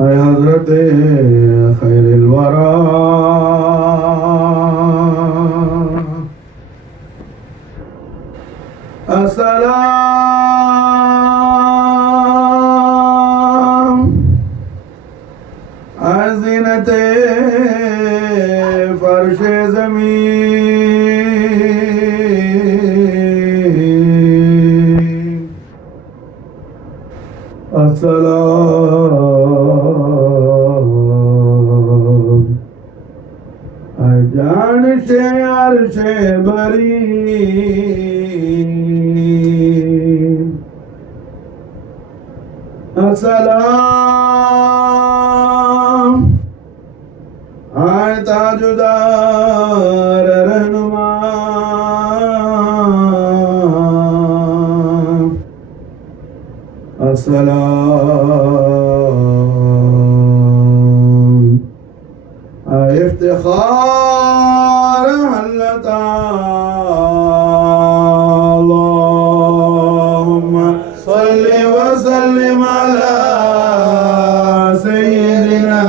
हजरत खैरुल वरा अस्सलाम अज़ीनते फर्शे ज़मीन अस्सलाम जान से अर्शे बरी अस्सलाम आए ताजुदार रहनुमा अस्सलाम आए इफ्तिखार हल्लता अल्लाहुम्मा सल्लि व सल्लिम अला सय्यिदिना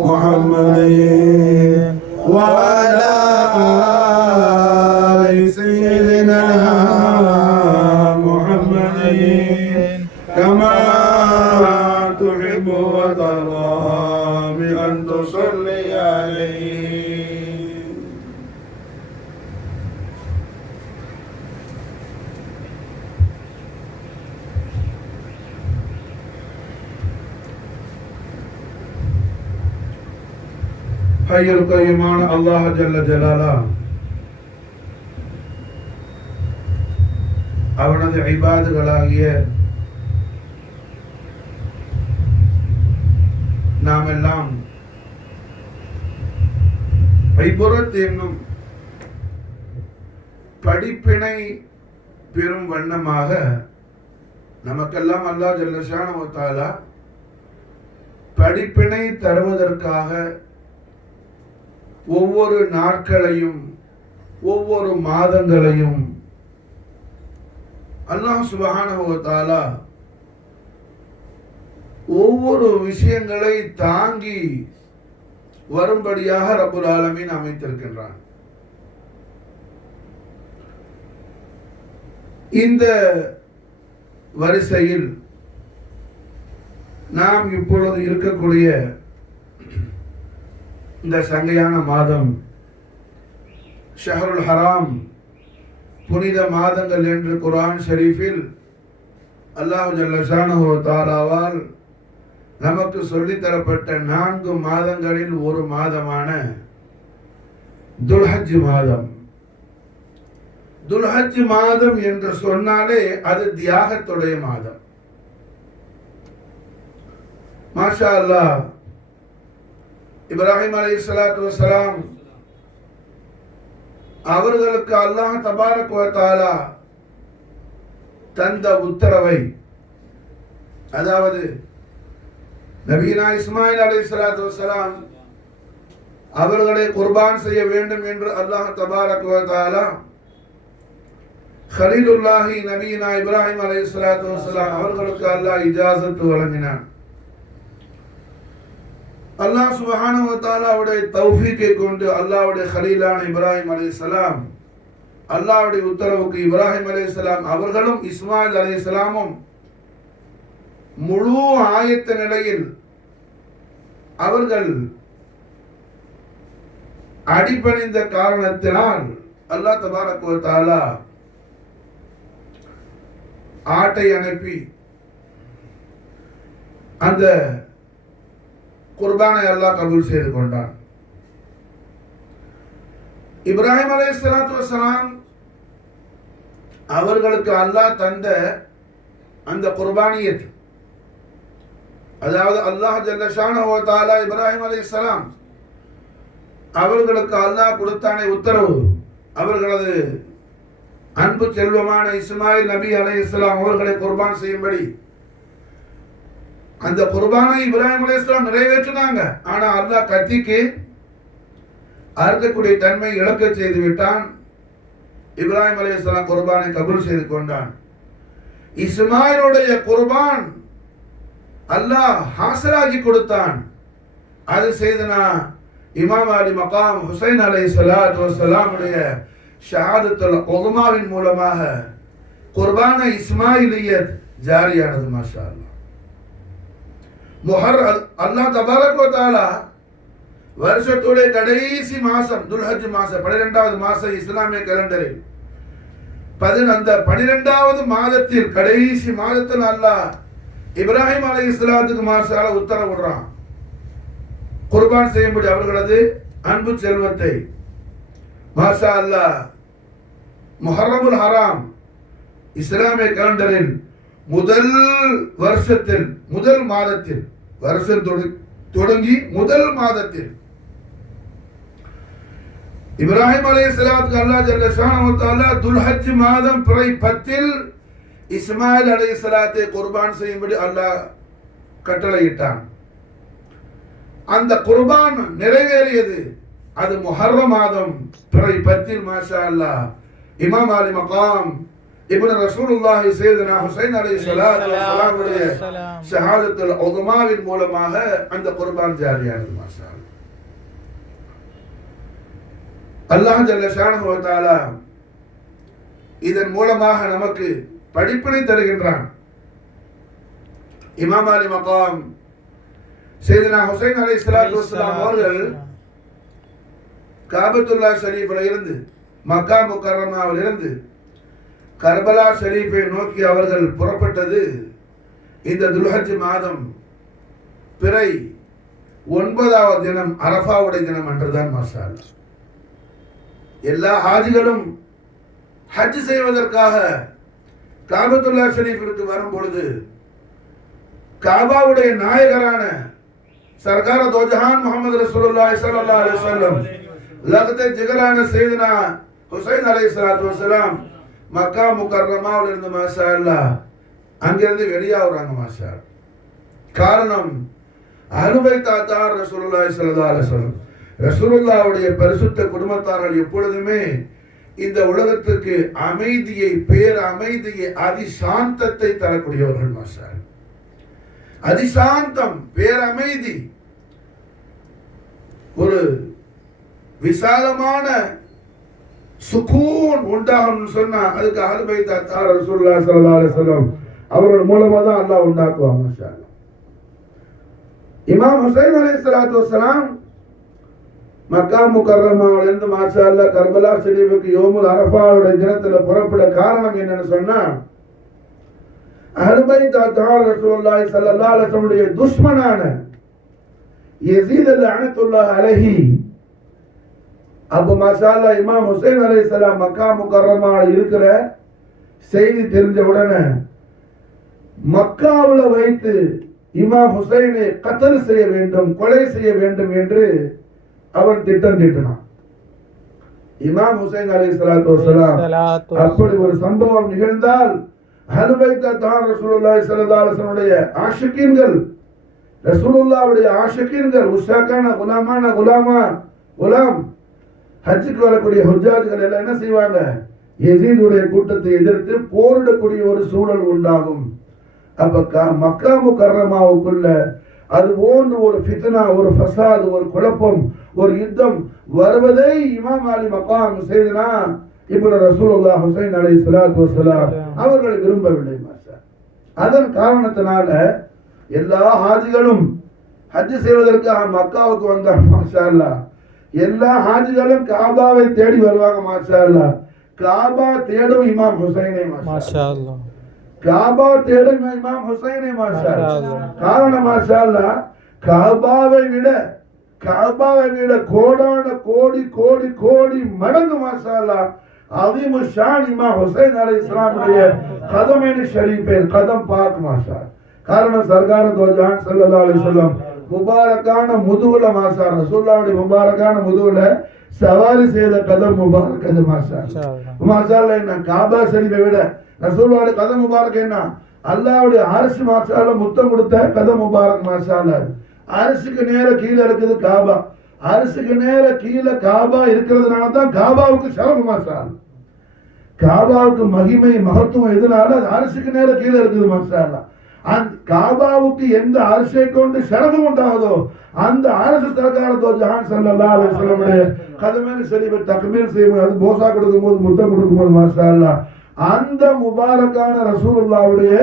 मुहम्मदिन व अला आलि सय्यिदिना मुहम्मदिन कमा तुहिब्बु व तर्दा बि अन तुसल्लि अलैहि। ஹய்யுல் கய்யூமான அல்லாஹ் ஜல்ல ஜலாலா அவனது இபாதுகளாகிய நாம் எல்லாம் ஐபுரத் என்னும் படிப்பினை பெறும் வண்ணமாக நமக்கெல்லாம் அல்லாஹ் ஜல்ல ஷானஹு வ தஆலா படிப்பினை தருவதற்காக ஒவ்வொரு நாட்களையும் ஒவ்வொரு மாதங்களையும் அல்லாஹ் சுப்ஹானஹு வ தஆலா ஒவ்வொரு விஷயங்களை தாங்கி வரும்படியாக ரப்புல் ஆலமீன் அமைத்திருக்கின்றான். இந்த வரிசையில் நாம் இப்பொழுது இருக்கக்கூடிய இந்த சங்கையான மாதம் ஷஹருல் ஹராம் புனித மாதங்கள் என்று குர்ஆன் ஷரீஃபில் அல்லாஹ் ஜல்ல ஷானஹு வ தஆலாவால் நமக்கு சொல்லித்தரப்பட்ட 4 மாதங்களில் ஒரு மாதமான துல்ஹஜ் மாதம். துல்ஹஜ் மாதம் என்று சொன்னாலே அது தியாகத்துடைய மாதம். மாஷா அல்லாஹ், இப்ராஹிம் அலைஹிஸ்ஸலாத்து வஸ்ஸலாம் அவர்களுக்கு அல்லாஹ் தபாரக் வ தஆலா தந்த உத்தரவை, அதாவது நபினா இஸ்மாயில் அலைஹிஸ்ஸலாத்து வஸ்ஸலாம் அவர்களை குர்பான் செய்ய வேண்டும் என்று அல்லாஹ் தபாரக் வ தஆலா கலீலுல்லாஹி நபினா இப்ராஹிம் அலைஹிஸ்ஸலாத்து வஸ்ஸலாம் அவர்களுக்கு அல்லாஹ் இஜாசத் வழங்கினான். அல்லாஹ் சுப்ஹானஹு வ தஆலாவுடைய தௌஃபீக்கை கொண்டு அல்லாஹ்வுடைய கலீலான இப்ராஹிம் அலைஹிஸ்ஸலாம் அல்லாஹ்வுடைய உத்தரவுக்கு இப்ராஹிம் அலைஹிஸ்ஸலாம் அவர்களும் இஸ்மாயில் அலைஹிஸ்ஸலாமும் முழு ஆயத்த நிலையில் அவர்கள் அடிபணிந்த காரணத்தினால் அல்லாஹ் தபாரக் வ தஆலா ஆட்டை அனுப்பி அந்த குர்பானை அல்லாஹ் கபூல் செய்து கொண்டான். இப்ராஹிம் அலைஹிஸ்ஸலாத்து வஸ்ஸலாம் அவர்களுக்கு அல்லாஹ் தந்த அந்த குர்பானியத், அதாவது அல்லாஹ் ஜல்ல ஷானஹு வ தஆலா இப்ராஹிம் அலைஹிஸ்ஸலாம் அவர்களுக்கு அல்லாஹ் கொடுத்தானே உத்தரவு, அவர்களது அன்பு செல்வமான இஸ்மாயில் நபி அலைஹிஸ்ஸலாம் அவர்களை குர்பான் செய்யும்படி. அந்த குர்பானை இப்ராஹிம் அலைஹிஸ்ஸலாம் நிறைவேற்றினாங்க. ஆனா அல்லாஹ் கத்திக்கு அறுக்கக்கூடிய தன்மை இழக்க செய்து விட்டான். இப்ராஹிம் அலைஹிஸ்ஸலாம் குர்பானை கபூல் செய்து கொண்டான். இஸ்மாயிலுடைய குர்பான் அல்லாஹ் ஹாசிலாகி கொடுத்தான். அது செய்தனா இமாம் அலி மகாம் ஹுசைன் அலைஹிஸ்ஸலாத்து வஸ்ஸலாமுடைய ஷஹாதத்துல் உதுமாவின் மூலமாக குர்பான இஸ்மாயிலியத் ஜாரியானது. மாஷா அல்லாஹ். அல்லாஹ் தபாரக் வ தஆலா வருஷத்துடைய கடைசி மாசம் துல்ஹஜ் மாசம் 12வது மாசம் இஸ்லாமிய கேலண்டரில் அந்த 12வது மாதத்தில் கடைசி மாதத்தில் அல்லாஹ் இப்ராஹிம் அலைஹிஸ்ஸலாத்துக்கு மாஷா உத்தரவிடுறான் குர்பான் செய்யும்படி அவர்களது அன்பு செல்வத்தை. மாஷா அல்லாஹ் முஹர்ரமுல் ஹராம் இஸ்லாமிய கேலண்டரில் முதல் வருஷத்தில் முதல் மாதத்தில் வருஷம் தொடங்கி முதல் மாதத்தில் இப்ராஹிம் அலைஹிஸ்ஸலாத்துக்கு அல்லாஹ் ஜல்ல ஷானஹு வ தஆலா துல்ஹஜ் மாதம் பிறை 10 இஸ்மாயில் அலைஹிஸ்ஸலாத்தை குர்பான் செய்யும்படி அல்லாஹ் கட்டளையிட்டான். அந்த குர்பான் நிறைவேறியது அது முஹர்ரம் மாதம் பிறை 10 மாஷா அல்லாஹ். இமாம் அலி மகாம் இப்னு ரசூலுல்லாஹி சையதுனா ஹுசைன் அலைஹிஸ்ஸலாத்து வஸ்ஸலாம் உடைய ஷஹாதத்துல் உதுமாவின் மூலமாக அந்த குர்பான் ஜாரியானது. மாஷா அல்லாஹ் ஜல்ல ஷானஹு வ தஆலா இதன் மூலமாக நமக்கு படிப்பினை தருகின்றான். இமாம் அலி மகாம் சையதுனா ஹுசைன் அலைஹிஸ்ஸலாத்து வஸ்ஸலாம் அவர்கள் காபத்துல்லாஹ் ஷரீஃபில் இருந்து மக்கா முக்கர்ரமாவில் இருந்து கர்பலா ஷரீஃபை நோக்கி அவர்கள் புறப்பட்டது இந்த துல்ஹஜ் மாதம் பிறை 9வது தினம் அரஃபாவுடைய தினம் அன்றுதான். மாஷா அல்லாஹ். எல்லா ஹாஜிகளும் ஹஜ் செய்வதற்காக காபத்துல்லாஹ் ஷரீஃபிற்கு வரும் பொழுது காபாவுடைய நாயகரான சர்கார தோஜஹான் முஹம்மது ரசூலுல்லாஹி ஸல்லல்லாஹு அலைஹி வஸல்லம் லக்தே ஜிகரான சையதுனா ஹுசைன் அலைஹிஸ்ஸலாத்து வஸ்ஸலாம் மக்கா முக்கர்ரமாவில் இருந்து மாஷா அல்லாஹ் அங்கிருந்து வெளியாகுறாங்க. மாஷா காரணம் அஹ்லுபைத் தாத்தார் ரசூலுல்லாஹி ஸல்லல்லாஹு அலைஹி வஸல்லம் ரசூலுல்லாஹ்வுடைய பரிசுத்த குடும்பத்தார்கள் எப்பொழுதுமே இந்த உலகத்துக்கு அமைதியை, பேர் அமைதியை, அதிசாந்தத்தை தரக்கூடியவர்கள். மாஷா அதிசாந்தம், பேரமைதி, ஒரு விசாலமான சுகூன் உண்டாகும் சொன்னா அதுக்கு அஹ்லுபைத் தாத்தார் ரசூலுல்லாஹி ஸல்லல்லாஹு அலைஹி வஸல்லம் அவர்கள் மூலமா தான் அல்லாஹ் உண்டாக்குவாங்க. மாஷா அல்லாஹ். இமாம் ஹுசைன் அலைஹிஸ்ஸலாத்து வஸ்ஸலாம் மக்கா முக்கர்ரமாவில் இருந்து மாஷா அல்லாஹ் கர்பலா ஷரீஃபுக்கு யோமுல் அரஃபாவுடைய தினத்துல புறப்பட காரணம் என்னன்னு சொன்னா அஹ்லுபைத் தாத்தார் ரசூலுல்லாஹி ஸல்லல்லாஹு அலைஹி வஸல்லம் துஷ்மனான யஸீத் லஅனத்துல்லாஹி அலைஹி அப்போ மாஷா அல்லாஹ் இமாம் ஹுசைன் அலைஹிஸ்ஸலாம் மக்கா முக்கர்ரமாவில் இருக்கிற செய்தி தெரிஞ்ச உடனே மக்காவில் வைத்து இமாம் ஹுசைனை கத்ல் செய்ய வேண்டும், கொலை செய்ய வேண்டும் என்று அவன் திட்டம் தீட்டினான். இமாம் ஹுசைன் அலைஹிஸ்ஸலாத்து வஸ்ஸலாம் அப்படி ஒரு சம்பவம் நிகழ்ந்தால் அஹ்லுபைத் தாத்தார் ரசூலுல்லாஹி ஸல்லல்லாஹு அலைஹி வஸல்லம் ஆஷிகீன்கள், ரசூலுல்லாஹ்வுடைய ஆஷிகீன்கள், உஷாக்கான குலாமான குலாம் ஹஜ்ஜுக்கு வரக்கூடிய ஹுஜ்ஜாஜ்கள் எல்லாம் என்ன செய்வாங்க, யஸீதுடைய கூட்டத்தை எதிர்த்து போரிடக்கூடிய ஒரு சூழல் உண்டாகும். அப்ப மக்கா முக்கர்ரமாவுக்குள்ள அது போன்று ஒரு ஃபித்னா, ஒரு ஃபசாத், ஒரு குழப்பம், ஒரு யுத்தம் வருவதை இமாம் அலி மகாம் செய்தனா இப்னு ரசூலுல்லாஹ் ஹுசைன் அலைஹிஸ்ஸலாத்து வஸ்ஸலாம் அவர்கள் விரும்பவில்லை. மாஷா அதன் காரணத்தினால எல்லா ஹாஜிகளும் ஹஜ் செய்வதற்காக மக்காவுக்கு வந்தாங்க. மாஷா அல்லாஹ் எல்லா ஹாஜிகளும் காபாவை தேடி வருவாங்க. மாஷா அல்லாஹ் காபா தேடும் இமாம் ஹுசைனை. மாஷா அல்லாஹ் காபா தேடும் இமாம் ஹுசைனை. மாஷா அல்லாஹ் காரணம் மாஷா அல்லாஹ் காபாவை விட கோடான கோடி கோடி கோடி மடங்கு மாஷா அல்லாஹ் அதீமு ஷான் இமாம் ஹுசைன் அலைஹிஸ்ஸலாமுடைய கதமைனி ஷரீஃபைன் கதம் பாக் மாஷா. காரணம் சர்கார தோ ஜஹான் ஸல்லல்லாஹு அலைஹி வஸல்லம் முபாரக்கான முதுகுல மாஷா ரசூலுல்லாஹ்வுடைய முபாரக்கான முதுகுல சவாரி செய்த கதம் முபாரக் அது மாஷா மாஷா அல்லாஹ். என்ன காபா ஷரீஃபை விட ரசூலுல்லாஹ்வுடைய கதம் முபாரக் என்ன? அல்லாஹ்வுடைய அர்ஷ் மாஷா அல்லாஹ் முத்தம் கொடுத்த கதம் முபாரக் மாஷா அல்லாஹ். அரிசுக்கு நேர கீழே இருக்குது காபா. அரிசுக்கு நேர கீழே காபா இருக்கிறதுனால தான் காபாவுக்கு ஷரஃப் மாஷா. காபாவுக்கு மகிமை மகத்துவம் எதனால? அது அரிசுக்கு நேர கீழே இருக்குது மாஷா. அந்த காபாவுக்கு எந்த அரிசை கொண்டு ஷரஃப் உண்டாகுதோ அந்த அரசு சர்காரத்தோ ஜஹான் ஸல்லல்லாஹு அலைஹி வஸல்லம் கதமேனி ஷரீஃபை தக்பீர் செய்யும்போது, அது போசா கொடுக்கும்போது, முத்தம் கொடுக்கும்போது மாஷா அல்லாஹ் அந்த முபாரக்கான ரசூலுல்லாஹ்வுடைய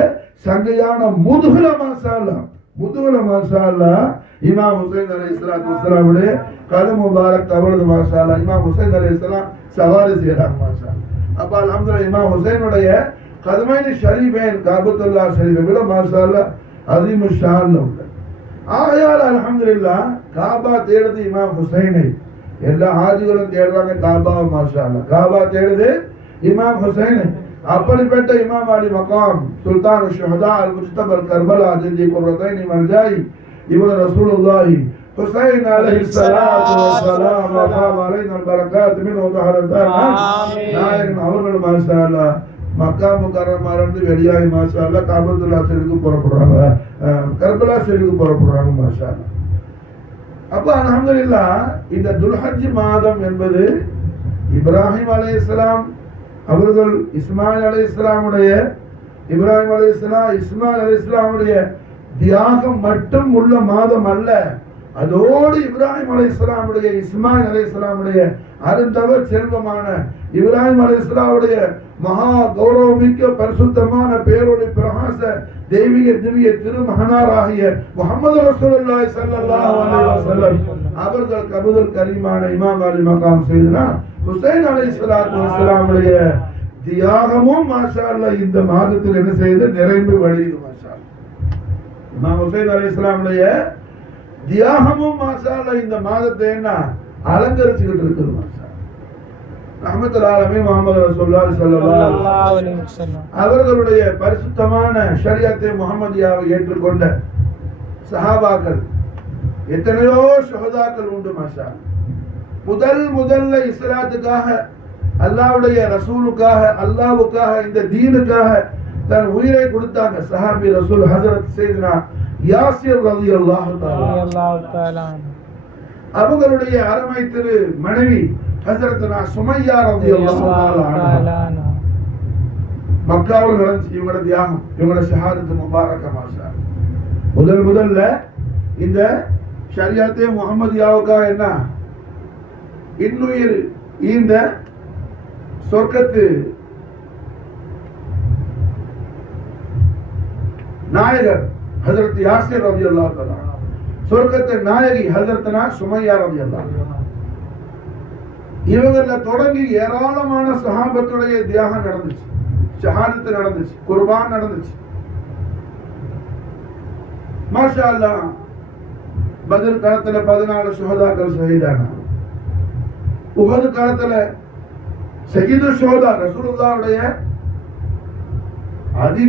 சங்கையான முதுகுல மாஷா அல்லாஹ் முதுகுல மாஷா அல்லாஹ் இமாம் ஹுசைன் அலைஹிஸ்ஸலாத்து வஸ்ஸலாமுடைய கதம் முபாரக் தவழுது மாஷா அல்லாஹ். இமாம் ஹுசைன் அலைஹிஸ்ஸலாம் சவாரி செய்யறாங்க மாஷா. அப்ப அல்ஹம்துலில்லாஹ் இமாம் ஹுசைனுடைய கதமைனி ஷரீஃபைன் காபத்துல்லாஹ் ஷரீஃபை விட மாஷா அல்லாஹ் அதீமு ஷான்ல உள்ள. ஆகையால் அல்ஹம்துலில்லாஹ் காபா தேடுது இமாம் ஹுசைனை. எல்லா ஹாஜிகளும் தேடுறாங்க காபா மாஷா அல்லாஹ். காபா தேடுது இமாம் ஹுசைனை. அப்படிப்பட்ட இமாம் அலி மகாம் சுல்தான் ஷுஹதா அல் முஜ்தபல் கர்பலா ஜிந்தி குர்ரத்தைனி மர்ஜாய் இப்னு ரசூலுல்லாஹி ஹுசைன் அலைஹிஸ்ஸலாத்து வஸ்ஸலாம் வஃபாவ அலைனா பரகாத் மின்ஹு தஹரதான் நாயகன் அவர்கள் மாஷா அல்லாஹ் மக்கா முக்கர்ரமால இருந்து வெளியாகி மாஷா அல்லாஹ் காபத்துல்லாஹ் ஷரீஃபுக்கு புறப்படுறாங்க, கர்பலா ஷரீஃபுக்கு புறப்படுறாங்க மாஷா அல்லாஹ். அப்ப அல்ஹம்துலில்லாஹ் இந்த துல்ஹஜ் மாதம் என்பது இப்ராஹிம் அலைஹிஸ்ஸலாம் அவர்கள் இஸ்மாயில் அலைஹிஸ்ஸலாமுடைய இப்ராஹிம் அலைஹிஸ்ஸலாம் இஸ்மாயில் அலைஹிஸ்ஸலாமுடைய தியாகம் மட்டும் உள்ள மாதம் அல்ல. அதோடு இப்ராஹிம் அலைஹிஸ்ஸலாமுடைய இஸ்மாயில் அலைஹிஸ்ஸலாமுடைய அருந்தவ செல்வமான இப்ராஹிம் அலைஹிஸ்ஸலாமுடைய மகா கௌரவமிக்க பரிசுத்தமான பேரொளி பிரகாச தெய்வீக திவ்ய திருமகனாராகிய முஹம்மது ரசூலுல்லாஹி ஸல்லல்லாஹு அலைஹி வஸல்லம் அவர்கள் கபூல் கரீமான இமாம் அலி மகாம் செய்தனா ஹுசைன் அலைஹிஸ்ஸலாத்து வஸ்ஸலாமுடைய தியாகமும் மாஷா அல்லாஹ் இந்த மாதத்தில் என்ன செய்து நிறைந்து வழியுது மாஷா அல்லாஹ். இமாம் ஹுசைன் அலைஹிஸ்ஸலாமுடைய தியாகமும் மாஷா அல்லாஹ் இந்த மாதத்தை என்ன அலங்கரிச்சுக்கிட்டு இருக்குது மாஷா. ரஹ்மத்துல் ஆலமீன் முஹம்மது ரசூலுல்லாஹி ஸல்லல்லாஹு அலைஹி வஸல்லம் அவர்களுடைய பரிசுத்தமான ஷரியத்தை முஹம்மதியாவை ஏற்றுக்கொண்ட சஹாபாக்கள் எத்தனையோ ஷஹதாக்கள் உண்டு மாஷா. முதல்ல இஸ்லாத்துக்காக அல்லாஹ்வுடைய ரசூலுக்காக அல்லாஹ்வுக்காக இந்த தீனுக்காக தன் உயிரை கொடுத்தாங்க சஹாபி ரசூல் ஹஜ்ரத் சையதுனா யாசிர் ரலியல்லாஹு தஆலா. அவங்களுடைய அருமை திரு மனைவி ஹஜ்ரத்னா சுமையா ரலியல்லாஹு தஆலா மக்காவில் நடந்துச்சு இவங்களோட தியாகம், இவங்களோட ஷஹாதத் முபாரக மாஷா. முதல்ல இந்த ஷரியத்தே முஹம்மதியாவுக்காக என்ன இன்னுயிர் இந்த சொர்க்கத்து நாயகர் ஹஜ்ரத் யாசிர் ரலியல்லாஹு தஆலா, சொர்க்கத்து நாயகி ஹஜ்ரத்னா சுமையா ரலியல்லாஹு தஆலா. இவங்கள தொடங்கி ஏராளமான சஹாபத்துடைய தியாகம் நடந்துச்சு, ஷஹாதத் நடந்துச்சு, குர்பான் நடந்துச்சு மாஷா அல்லாஹ். பத்ர் காலத்துல 14 ஷஹதாக்கள் ஷஹீதானாங்க. உஹது காலத்துல ஷஹீது ஷஹதா ரசூலுல்லாஹ்வுடைய அதி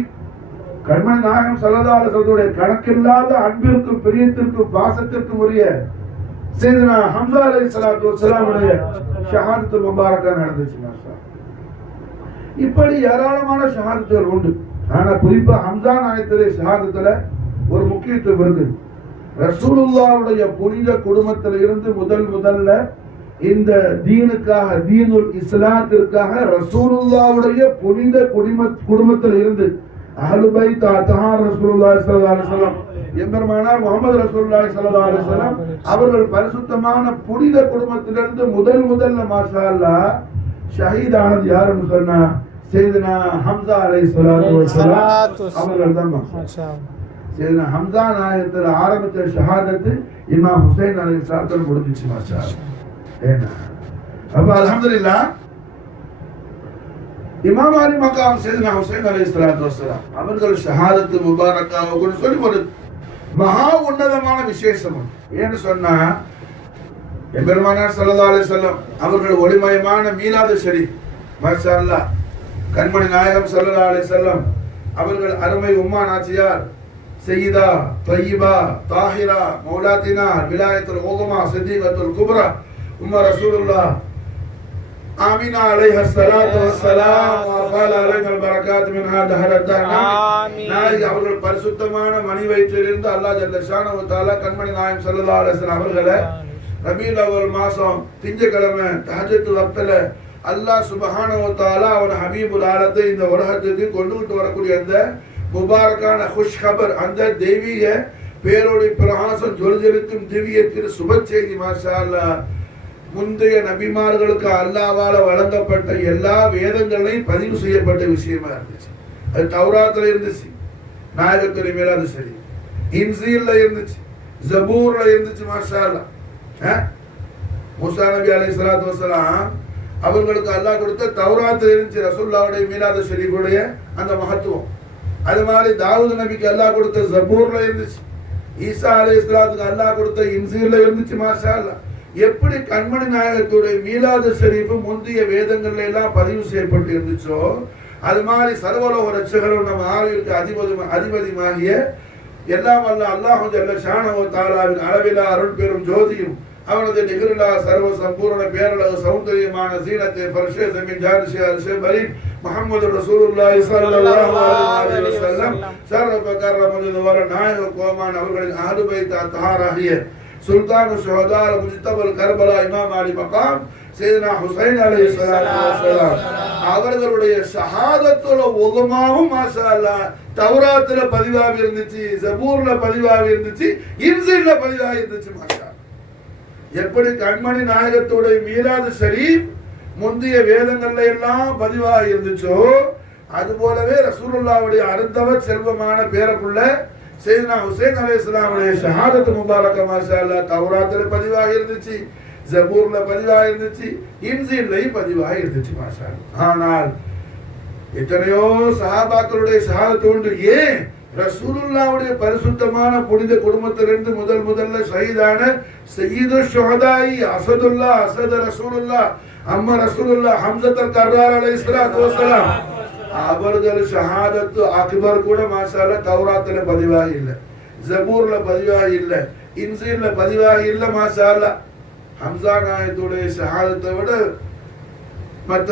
கண்மணி நாயகம் ஸல்லல்லாஹு அலைஹி வஸல்லம் கணக்கில்லாத அன்பிற்கும் பிரியத்திற்கும் பாசத்திற்கும் உரிய சையதுனா ஹம்ஸா அலைஹிஸ்ஸலாத்து வஸ்ஸலாமுடைய ஷஹாதத்துல் முபாரக்கா நடந்துச்சு மாஷா. இப்படி ஏராளமான ஷஹாதத்துகள் உண்டு. ஆனா குறிப்பா ஹம்ஸா நாயகத்துடைய ஷஹாதத்துல ஒரு முக்கியத்துவம் இருக்குது. ரசூலுல்லாஹ்வுடைய புனித குடும்பத்தில் இருந்து முதல்ல இந்த தீனுக்காக தீனுல் இஸ்லாத்திற்காக ரசூலுல்லாஹ்வுடைய புனித குடும்பத்தில் இருந்து அஹ்லுல் பைத் அத்ஹார் ரசூலுல்லாஹி ஸல்லல்லாஹு அலைஹி வஸல்லம் எம்பெருமானார் முஹம்மது ரசூலுல்லாஹி ஸல்லல்லாஹு அலைஹி வஸல்லம் அவர்கள் பரிசுத்தமான புனித குடும்பத்திலிருந்து முதல்ல மாஷா அல்லாஹ் ஷஹீதானது யாருன்னு சொன்னா சையதுனா ஹம்ஸா அலைஹிஸ்ஸலாத்து வஸலாம் அவர்கள் தான் மாஷா. சையதுனா ஹம்ஸா நாயகத்துல ஆரம்பிச்ச ஷஹாதத் இமாம் ஹுசைன் அலைஹிஸ்ஸலாத்து முடிஞ்சிச்சு மாஷா. ஏன்னா அப்ப அல்ஹம்துலில்லாஹ் இமாம் அலி மகாம் சையதுனா ஹுசைன் அலைஹிஸ்ஸலாத்து வஸலாம் அவர்கள் ஷஹாதத் முபாரக்காவை சொல்லி ஒரு மகா உன்னதமான விசேஷம். ஏன்னு சொன்னா எம்பெருமானார் ஸல்லல்லாஹு அலைஹி வஸல்லம் அவர்கள் ஒளிமயமான மீலாது ஷரீஃப் மாஷா அல்லாஹ். கண்மணி நாயகம் ஸல்லல்லாஹு அலைஹி வஸல்லம் அவர்கள் அருமை உம்மா நாச்சியார் சையீதா தய்யிபா தாஹிரா மௌலாத்தினா விலாயத்துல் உலமா சித்திகத்துல் குப்ரா உம்மா ரசூலுல்லாஹ் ஆமீனா அலைஹா ஸலாத்து வஸ்ஸலாம் வ ஃபல அலைஹல் பரக்காத் மின்ஹா தஹரத்தனா. நாயகி அவர்கள் பரிசுத்தமான மணி வயிற்றிலிருந்து அல்லாஹ் ஜல்ல ஷானஹு வ தஆலா கண்மணி நாயகம் ஸல்லல்லாஹு அலைஹி வஸல்லம் அவர்களை ரபீஉல் அவ்வல் மாசம் திங்கட்கிழமை தஹஜ்ஜுத் வக்தில அல்லாஹ் சுப்ஹானஹு வ தஆலா அவன் ஹபீபுல் ஆலத்தை இந்த உலகத்துக்கு கொண்டு வரக்கூடிய அந்த முபாரக்கான குஷ் கபர், அந்த தெய்வீக பேரோடி பிரகாசம் ஜொலிஜொலிக்கும் திவ்ய திரு சுப செய்தி. மாஷா அல்லாஹ். முந்தைய நபிமார்களுக்கு அல்லாஹ்வால வழங்கப்பட்ட எல்லா வேதங்களையும் பதிவு செய்யப்பட்ட விஷயமா இருந்துச்சு. அது தௌராத்துல இருந்துச்சு, நாயகத்துடைய மேல அது சரி, இன்ஜீல்ல இருந்துச்சு, ஜபூர்ல இருந்துச்சு. மாஷா அல்லாஹ். மூசா நபி அலைஹிஸ்ஸலாத்து வஸ்ஸலாம் அவர்களுக்கு அல்லாஹ் கொடுத்த தௌராத்துல இருந்துச்சு ரசூலுல்லாஹ்வுடைய மீலாது ஷரீஃபுடைய அந்த மகத்துவம். அது மாதிரி தாவூத் நபிக்கு அல்லாஹ் கொடுத்த ஜபூர்ல இருந்துச்சு, ஈசா அலைஹிஸ்ஸலாத்துக்கு அல்லாஹ் கொடுத்த இன்ஜீல்ல இருந்துச்சு. மாஷா அல்லாஹ். எப்படி கண்மணி நாயகத்துடைய மீலாது ஷரீஃப் முந்தைய வேதங்கள்ல எல்லாம் பதிவு செய்யப்பட்டு இருந்துச்சோ, அது மாதிரி சர்வலோக ரட்சகரும் நம்ம ஆவிற்கு அதிபதியுமாகிய எல்லாம் வல்ல அல்லாஹ் ஜல்ல ஷானஹு வ தஆலாவின் அளவிலா அருள் பெரும் ஜோதியும் அவனது நிகரில்லா சர்வ சம்பூர்ண பேரழகு சௌந்தரியமான சீனத்தை ஃபர்ஷே ஜமீன் ஜாரிஷே அர்ஷே பரீன் முஹம்மது ரசூலுல்லாஹி ஸல்லல்லாஹு அலைஹி வஸல்லம் ஷரஃப கர்ரமது வர நாயக கோமான் அவர்களின் அஹ்லு பைத் அத்ஹாராகிய சுல்தான் ஷுஹதா முஜ்தபல் கர்பலா இமாம் அலி மகாம் சையதுனா ஹுசைன் அலைஹிஸ்ஸலாத்து வஸ்ஸலாம் அவர்களுடைய ஷஹாதத்துல் உலமாவும் மாஷா அல்லாஹ் தௌராத்துல பதிவாகி இருந்துச்சு, ஜபூர்ல பதிவாகி இருந்துச்சு, இன்ஜீல்ல பதிவாகி இருந்துச்சு. மாஷா எப்படி கண்மணி நாயகத்துடைய மீலாது ஷரீஃப் முந்தைய வேதங்கள்ல எல்லாம் பதிவாக இருந்துச்சோ, அது போலவே ரசூலுல்லாஹ்வுடைய அடுத்தவர் செல்வமான பேரப்புள்ள சையதுனா ஹுசைன் அலைஹிஸ்ஸலாமுடைய ஷஹாதத் முபாரக மாஷா அல்லாஹ் தௌராத்துல பதிவாக இருந்துச்சு, ஜபூர்ல பதிவாக இருந்துச்சு, இன்ஜீல்லையும் பதிவாக இருந்துச்சு. மாஷா அல்லாஹ். ஆனால் எத்தனையோ சஹாபாக்களுடைய ஷஹாதத் உண்டு. ஏன்? ரசூலுல்லாஹ்வுடைய பரிசுத்தமான புனித குடும்பத்திலிருந்து முதல்ல ஷஹீதான சய்யிது ஷுஹதாஇ அஸத ரசூலுல்லாஹ் அம்மா ரசூலுல்லாஹ் ஹம்ஸத்துல் கர்ரார் அலைஹிஸ்ஸலாத்து வஸ்ஸலாம் அவர்கள் ஷஹாதத்து அக்பர் கூட மாஷா அல்லாஹ் தௌராத்துல பதிவாகி இல்ல, ஜபூர்ல பதிவாகி இல்ல, இன்ஜீல்ல பதிவாகி இல்ல. மாஷா அல்லாஹ். ஹம்ஸா நாயகத்துடைய ஷஹாதத்தை விட மற்ற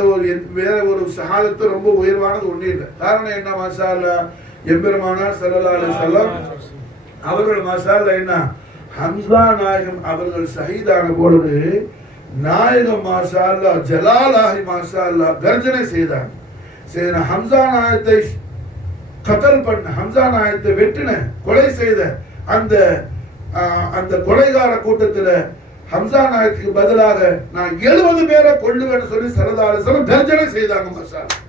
வேற ஒரு ஷஹாதத்து ரொம்ப உயர்வானது ஒண்ணு இல்லை. காரணம் என்ன? மாஷா அல்லாஹ் எம்பெருமானார் ஸல்லல்லாஹு அலைஹி வஸல்லம் அவர்கள் மாஷா அல்லாஹ் என்ன ஹம்ஸா நாயகம் அவர்கள் ஷஹீதான பொழுது நாயகம் மாஷா அல்லாஹ் ஜலாலாஹி மாஷா அல்லாஹ் கர்ஜனை செய்தார். சையதுனா ஹம்ஸா நாயகத்தை கத்ல் பண்ண, ஹம்ஸா நாயகத்தை வெட்டின கொலை செய்த அந்த கொலைகார கூட்டத்தில் ஹம்ஸா நாயகத்துக்கு பதிலாக நான் 70 பேரை கொல்லுவேன்னு சொல்லி ஸல்லல்லாஹு அலைஹி வஸல்லம் கர்ஜனை செய்தாங்க. மாஷா அல்லாஹ்.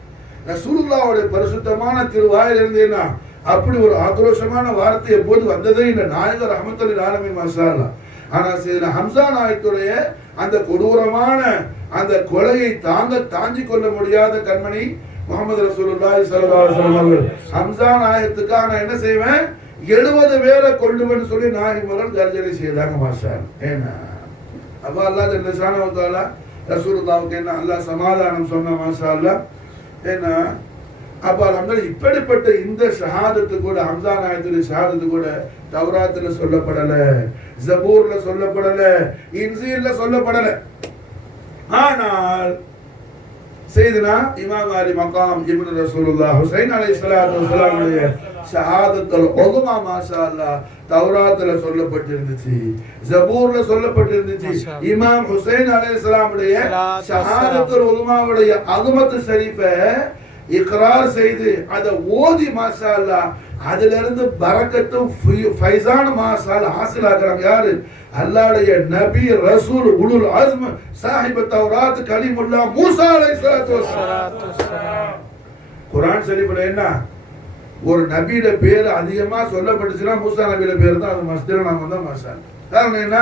ரசூலுல்லாஹ்வுடைய பரிசுத்தமான திருவாயில் இருந்தேன்னா அப்படி ஒரு ஆக்ரோஷமான வார்த்தை எப்போது வந்ததே இல்லை. நாயகர் ரஹ்மத்துல் ஆலமீன். மாஷா அல்லாஹ். ஆனா சையதுனா ஹம்ஸா நாயகத்துடைய அந்த கொடூரமான அந்த கொலையை தாங்கிக் கொள்ள முடியாத கண்மணி முஹம்மது ரசூலுல்லாஹி ஸல்லல்லாஹு அலைஹி வஸல்லம் அவர்கள் ஹம்ஸா நாயகத்துக்காக நான் என்ன செய்வேன், 70 பேரை கொல்லுவேன்னு சொல்லி நாயகர்கள் கர்ஜனை செய்தாங்க. மாஷா அல்லாஹ். ஏன்னா அப்ப அல்லாஹ் ஜல்ல ஷானஹு வ தஆலா ரசூலுல்லாஹ்வுக்கு என்ன அல்லாஹ் சமாதானம் சொன்ன. மாஷா அல்லாஹ். ஏன்னா அப்ப அல்ஹம்துலில்லாஹ் இப்படிப்பட்ட இந்த ஷஹாதத்து கூட ஹம்ஸா நாயகத்துடைய ஷஹாதத்து கூட தௌராத்துல சொல்லப்படல, ஜபூர்ல சொல்லப்படல, இன்ஜீல்ல சொல்லப்படல. ஆனால் சையதுனா இமாம் அலி மகாம் இப்னு ரசூலுல்லாஹ் ஹுசைன் அலைஹிஸ்ஸலாத்து வஸ்ஸலாமுடைய ஷஹாதத்துல் உலமா மாஷா அல்லாஹ் தௌராத்துல சொல்லப்பட்டிருந்துச்சு, ஜபூர்ல சொல்லப்பட்டிருந்துச்சு. இமாம் ஹுசைன் அலைஹிஸ்ஸலாமுடைய ஷஹாதத்துல் உலமாவுடைய அஸமத்து ஷரீஃபை இக்ரார் செய்து அதை ஓதி மாஷா அல்லாஹ் அதிலிருந்து பரக்கத்தும் ஃபைசான் மாஷா அல்லாஹ் ஹாசிலாக்குறாங்க. யாரு? அல்லாஹ்வுடைய நபி ரசூல் உலுல் அஸ்ம் சாஹிபு தௌராத் கலிமுல்லாஹ் மூசா அலைஹிஸ்ஸலாத்து வஸ்ஸலாம். குர்ஆன் ஷரீஃப்ல என்ன ஒரு நபியோட பேர் அதிகமா சொல்லப்பட்டுச்சுன்னா மூசா நபியோட பேர் தான். அது மஸ்திர நாமம் தான். மாஷா அல்லாஹ். காரணம் என்ன?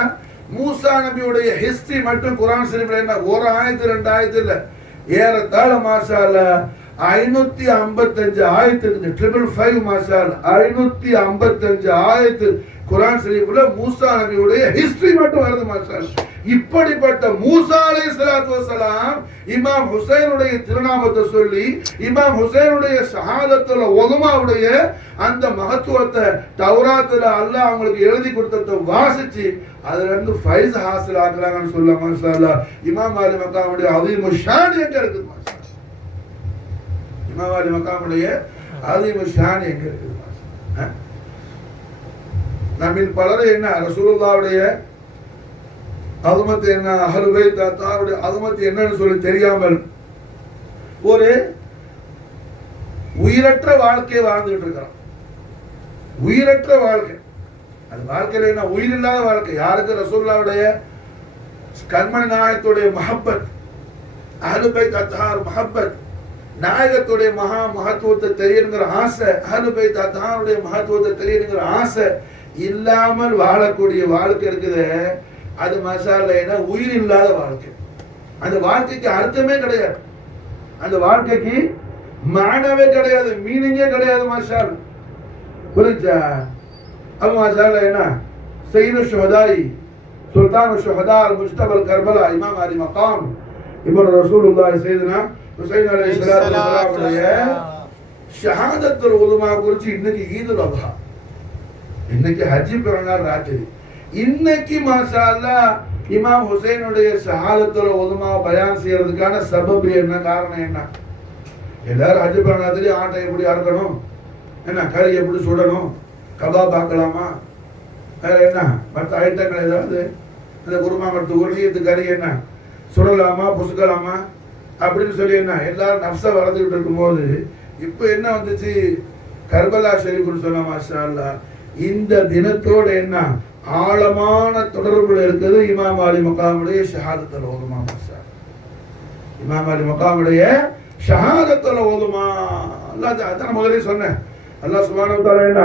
மூசா நபியுடைய ஹிஸ்டரி மட்டும் குர்ஆன் ஷரீஃப்ல என்ன ஒரு ஆயத்து 2 ஆயத்து இல்ல, ஏறத்தாழ மாஷா அல்லாஹ் 555 ஆயத்து இருக்கு. 555 மாஷா அல்லாஹ் 555 ஆயத்து குர்ஆன் ஷரீஃப்ல மூசா நபியுடைய ஹிஸ்டரி மட்டும் வருது. மாஷா அல்லாஹ். இப்படிப்பட்ட மூசா அலைஹிஸ்ஸலாத்து வஸலாம் இமாம் ஹுசைனுடைய திருநாமத்தை சொல்லி இமாம் ஹுசைனுடைய ஷஹாதத்துல உலமாவுடைய அந்த மகத்துவத்தை தௌராத்துல அல்லாஹ் அவங்களுக்கு எழுதி கொடுத்ததை வாசிச்சு அதுல இருந்து ஃபைஸ் ஹாசில் ஆக்குறாங்கன்னு சொல்ல மாஷா அல்லாஹ். இமாம் அலி மக்காமுடைய அதீமு ஷான் எங்க இருக்குது மாஷா அல்லாஹ்? இமாம் அலி மக்காமுடைய அதீமு ஷான் எங்க இருக்குது மாஷா அல்லாஹ்? நம்மில் பலர் என்ன ரசூலுல்லாஹ்வுடைய அதுமத்து என்ன, அஹ்லுல் பைத் அத்தாருடைய அதுமத்து என்னன்னு சொல்லி தெரியாமல் ஒரு உயிரற்ற வாழ்க்கையை வாழ்ந்துட்டு இருக்கிறோம். உயிரற்ற வாழ்க்கை, அது வாழ்க்கையில என்ன உயிர் இல்லாத வாழ்க்கை. யாருக்கு ரசூலுல்லாஹ்வுடைய கண்மணி நாயகத்துடைய மஹப்பத், அஹ்லுல் பைத் அத்தார் மஹப்பத், நாயகத்துடைய மகத்துவத்தை தெரியணுங்கிற ஆசை, அஹ்லுல் பைத் அத்தாருடைய மகத்துவத்தை தெரியணுங்கிற ஆசை இல்லாமல் வாழக்கூடிய வாழ்க்கை இருக்குது. அது மசாலா உயிர் இல்லாத வாழ்க்கை. அந்த வாழ்க்கைக்கு அர்த்தமே கிடையாது, அந்த வாழ்க்கைக்கு மானவே கிடையாது, மீனிங்கே கிடையாது மசால். புரிஞ்சா? அப்ப மசாலா என்ன சையது ஷுஹதாய் சுல்தான் ஷுஹதா முஸ்தபல் கர்பலா இமாம் அலி மகாம் இப்னு ரசூலுல்லாஹி சையதுனா ஹுசைன் அலைஹிஸ்ஸலாத்து வஸலாமுடைய ஷஹாதத்துல் உலமா குறித்து இன்னைக்கு ஈதுல் அத்ஹா, இன்னைக்கு ஹஜ்ஜி பிறநாள் ராத்திரி, இன்னைக்கு மாஷா அல்லாஹ் இமாம் ஹுசைனுடைய ஷஹாதத்துல் உலமா பயான் செய்யறதுக்கான சபப் என்ன, காரணம் என்ன? எல்லாரும் ஹஜ்ஜி பிறநாள் ஆட்டை எப்படி அறுக்கணும், என்ன கறி எப்படி சுடணும், கபாப் ஆக்கலாமா, வேற என்ன மற்ற ஐட்டங்கள் ஏதாவது இந்த குருமா மற்ற உருளியத்து கறி என்ன சுடலாமா புசுக்கலாமா அப்படின்னு சொல்லி என்ன எல்லாரும் நப்சா வளர்ந்துக்கிட்டு இருக்கும்போது இப்போ என்ன வந்துச்சு, கர்பலா ஷரீஃப்னு சொன்ன மாஷா அல்லாஹ். இந்த தினத்தோட என்ன ஆழமான தொடர்புல இருக்குது இமாம் அலி மக்காமுடைய ஷஹாதத்துல் உலமா. மாஷா இமாம் அலி மக்காமுடைய ஷஹாதத்துல் உலமா. அல்லாஹ் அதான் முதலே சொன்னேன், அல்லாஹ் சுப்ஹானஹு வ தஆலா என்ன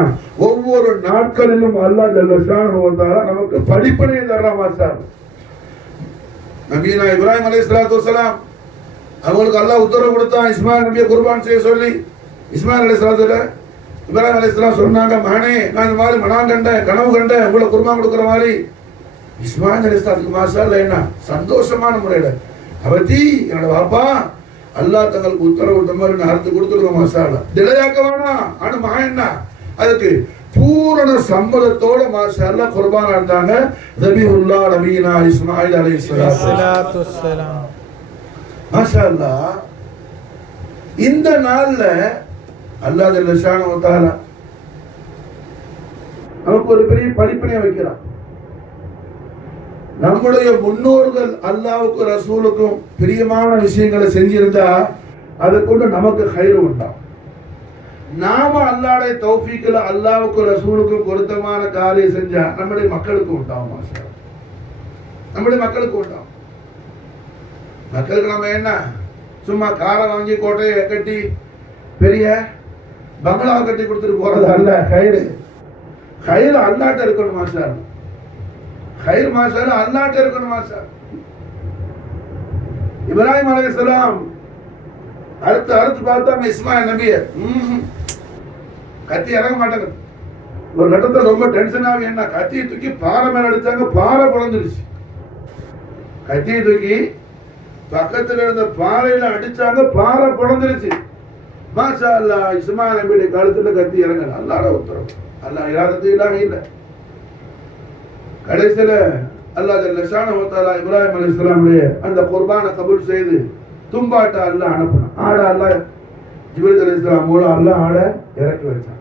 ஒவ்வொரு நாட்களிலும் அல்லாஹ் ஜல்ல ஷானஹு வ தஆலா நமக்கு படிப்பினையை தர்றான். மாஷா நபீனா இப்ராஹிம் அலைஹிஸ்ஸலாத்து வஸலாம் அவங்களுக்கு அல்லாஹ் உத்தரவு கொடுத்தான் இஸ்மாயில் நபியை குர்பான் செய்ய சொல்லி. இஸ்மாயில் அலைஹிஸ்ஸலாத்துல இப்ராஹிம் அலைஹிஸ்ஸலாம் சொன்னாங்க, மகனே நான் இந்த மாதிரி மனான் கண்டேன், கனவு கண்டேன், உங்களை குர்பான் கொடுக்குற மாதிரி. இஸ்மாயில் அலைஹிஸ்ஸலாத்துக்கு மாஷா அல்லாஹ் என்ன சந்தோஷமான முறையில் அவதி என்னோட பாப்பா அல்லாஹ் தங்களுக்கு உத்தரவிட்ட மாதிரி நான் அறுத்து கொடுத்துருக்கோம். மாஷா அல்லாஹ் திளையாக்க வேணாம். ஆனா மகன் என்ன அதுக்கு பூரண சம்மதத்தோட மாஷா அல்லாஹ் குர்பான் இருந்தாங்க. தபீஹுல்லாஹ் நபீனா இஸ்மாயில் அலைஹிஸ்ஸலாத்து வஸ்ஸலாம். மாஷா அல்லாஹ் இந்த நாள்ல அல்லாஹ் ஜல்ல ஷானஹு வ தஆலா நமக்கு ஒரு பெரிய படிப்பினை வைக்கிறான். நம்முடைய முன்னோர்கள் அல்லாஹ்வுக்கும் ரசூலுக்கும் பிரியமான விஷயங்களை செஞ்சிருந்தா அதை கொண்டு நமக்கு ஹைர் உண்டாம். நாம அல்லாஹ்வுடைய தௌஃபீக்ல அல்லாஹ்வுக்கும் ரசூலுக்கும் பொருத்தமான காரியம் செஞ்சா நம்முடைய மக்களுக்கு உண்டாகும். மாஷா அல்லாஹ் நம்முடைய மக்களுக்கு உண்டாகும். மக்களுக்கு நம்ம என்ன சும்மா காரை வாங்கி கோட்டையை கட்டி பெரிய பங்களா கட்டி கொடுத்துட்டு போறது அல்ல. கயிறு கயிறு அல்லாட்ட இருக்கணும். மாஷா கயிறு மாஷா அல்லாட்ட இருக்கணும். மாஷா இப்ராஹிம் அலைஹிஸ்ஸலாம் அறுத்து பார்த்தா இஸ்மாயில் நபிய கத்தி இறங்க மாட்டாங்க. ஒரு கட்டத்தில் ரொம்ப டென்ஷன் ஆகி என்ன கத்தியை தூக்கி பாறை மேல அடிச்சாங்க, பாறை குழந்துருச்சு. கத்தியை தூக்கி பக்கத்துல இருந்த பாறையில அடிச்சாங்க, பாறை குழந்துருச்சு. மாஷா அல்லாஹ் இஸ்மாயில் நபியுடைய கழுத்துல கத்தி இறங்கல. அல்லாஹ்வோட உத்தரவு, அல்லாஹ் இராதத்து இல்லாம இல்லை. கடைசியில அல்லாஹ் ஜல்ல ஷானஹு வ தஆலா இப்ராஹிம் அலைஹிஸ்ஸலாமுடைய அந்த குர்பானை கபூல் செய்து தும்பாட்ட அல்லாஹ் அனுப்பினான். ஆடை அல்லாஹ் ஜிப்ரீல் அலைஹிஸ்ஸலாம் மூலம் அல்லாஹ் ஆடை இறக்கி வச்சான்.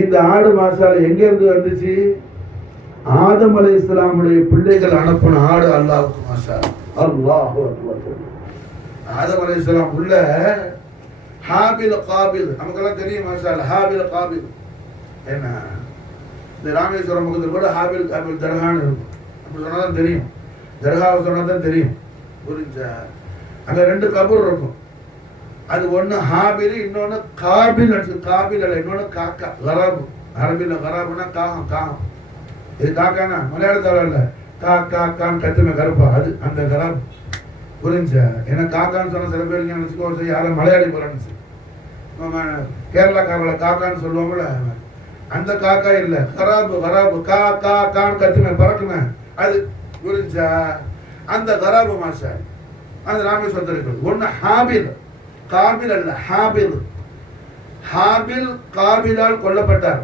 இந்த ஆடு மாஷா அல்லாஹ் எங்க இருந்து வந்துச்சு? ஆதம் அலைஹிஸ்ஸலாமுடைய பிள்ளைகள் அனுப்பின ஆடு அல்லாஹ்வுக்கு. மாஷா அல்லாஹ் ஆதம் அலைஹிஸ்ஸலாம் உள்ள ஹாபில் காபில் நமக்கெல்லாம் தெரியும். மாஷா அல்லாஹ் ஹாபில் காபில் என்ன இந்த ராமேஸ்வரம் பக்கத்தில் கூட ஹாபில் காபில் தர்கான்னு இருக்கும். அப்படி சொன்னாதான் தெரியும், தர்காவை சொன்னாதான் தெரியும். புரிஞ்சா? அங்க ரெண்டு கபூர் இருக்கும். அது ஒண்ணு ஹாபில், இன்னொன்னு காபில். காபில் அல்ல, இன்னொன்னு காக்கா கராபு. அரபில கராபுனா காகம். காகம் இது காக்கானா மலையாளத்தால இல்ல, காக்கான்னு கத்துமே கருப்பா, அது அந்த கராபு. புரிஞ்சா? ஏன்னா காக்கான்னு சொன்ன சில பேருக்கு நினைச்சுக்கோ யாரும் மலையாளி போறான்னு கேரளாக்காரங்கள காக்கான்னு சொல்லுவாங்கல்ல, அந்த காக்கா இல்ல, கராபு. கராபு கான்னு கத்துமே பறக்குமே அது. புரிஞ்சா? அந்த கராபு மாஷா அந்த ராமேஸ்வரத்தில் இருக்கிறது. ஒன்று ஹாபில், காபில் அல்ல ஹாபில். ஹாபில் காபிலால் கொல்லப்பட்டார்.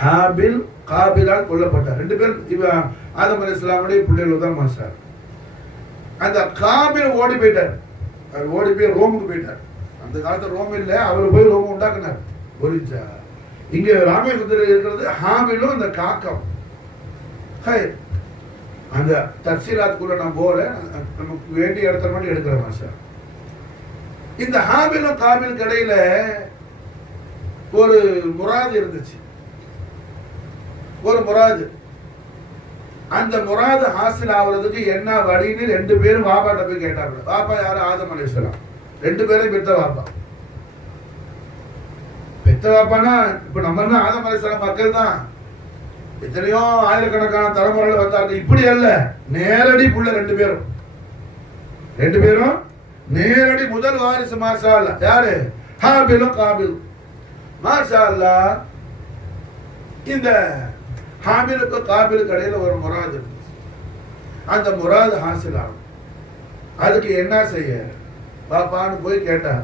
ஹாபில் காபிலால் கொல்லப்பட்டார். 2 பேர் ஆதம் அலைஹிஸ்ஸலாமுடைய பிள்ளைகள் தான் மாஸ்டர். அந்த காபில் ஓடி போயிட்டார். அவர் ஓடி போய் ரோமுக்கு போயிட்டார். அந்த காலத்தில் ரோம் இல்லை, அவர் போய் ரோம் உண்டாக்குனார். புரிஞ்சா? இங்கே ராமேஸ்வரத்தில் இருக்கிறது ஹாபிலும் அந்த காக்கம். அந்த தப்சீலாத்துக்குள்ள நான் போல, நமக்கு வேண்டிய இடத்துல மட்டும் எடுக்கிறேன் மாஸ்டர். இந்த ஹாபிலும் காபிலுக்கு இடையில ஒரு முராது இருந்துச்சு. ஒரு முராது. அந்த முராது ஹாசில் ஆகுறதுக்கு என்ன வழின்னு 2 பேரும் பாப்பாட்ட போய் கேட்டாங்க. பாப்பா யாரு? ஆதம் அலைஹிஸ்ஸலாம். 2 பேரும் பெத்த பாப்பா. பெத்த பாப்பானா இப்ப நம்ம ஆதம் அலைஹிஸ்ஸலாம் மக்கள் தான். எத்தனையோ ஆயிரக்கணக்கான தலைமுறைகள் வந்தாங்க. இப்படி அல்ல, நேரடி புள்ள 2 பேரும். 2 பேரும் நேரடி முதல் வாரிசு. மாஷா அல்லாஹ். யாரு? ஹாபிலும் காபில். மாஷா அல்லாஹ். இந்த ஹாபிலுக்கு காபிலுக்கு இடையில ஒரு முராது. அந்த முராது ஹாசில் ஆகும். அதுக்கு என்ன செய்ய பாப்பான்னு போய் கேட்டா,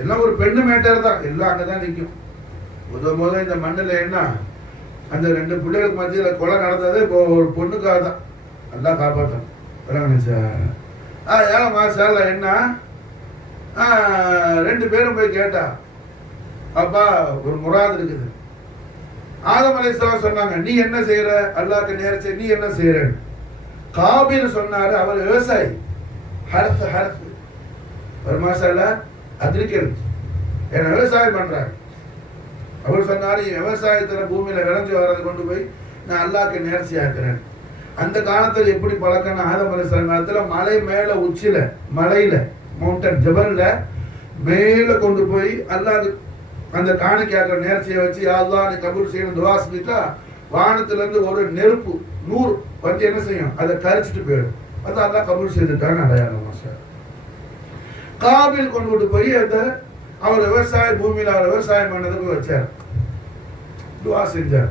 எல்லாம் ஒரு பெண்ணு மேட்டர் தான், எல்லாம் அங்கதான் நிற்கும். முதல் இந்த மண்ணில் என்ன அந்த 2 பிள்ளைகளுக்கு மத்தியில் கொலை நடந்தது இப்போ ஒரு பொண்ணுக்காக தான். எல்லாம் காப்பாற்றணும். ஏழை மாசால என்ன 2 பேரும் போய் கேட்டா, அப்பா ஒரு முராது இருக்குது. ஆதம் அலைஹிஸ்ஸலாம் சொன்னாங்க, நீ என்ன செய்யற? அல்லாஹ்க்கு நேர செய், நீ என்ன செய்யற? காபில் சொன்னாரு, அவர் விவசாயி. ஹர்ஃப் ஹர்ஃப் ஒரு மாசால அக்ரிகல் என்ன விவசாயம் பண்றாரு. அவர் சொன்னாரு, விவசாயத்துல பூமியில விளைஞ்சு வர்றதை கொண்டு போய் நான் அல்லாஹ்க்கு நேர்ச்சி ஆக்குறேன். அந்த காலத்துல எப்படி பழக்கம்னா, ஆதம் அலைஹிஸ்ஸலாம் காலத்துல மலை மேல உச்சில, மலையில மவுண்டன் ஜபல்ல மேல கொண்டு போய் அல்லாஹ் அந்த காணிக்கையாக்கிற நேர்ச்சியை வச்சு அல்லாஹ் நீ கபூல் செய்யணும் துவா செஞ்சுட்டா வானத்துல இருந்து ஒரு நெருப்பு 100 வந்து என்ன செய்யும்? அதை கரிச்சிட்டு போயிடும். அது அல்லாஹ் கபூல் செய்துட்டான்னு அடையாளம். காபில் கொண்டு போய் அந்த அவர் விவசாய பூமியில அவர் விவசாயம் பண்ணதுக்கு வச்சார், துவா செஞ்சார்.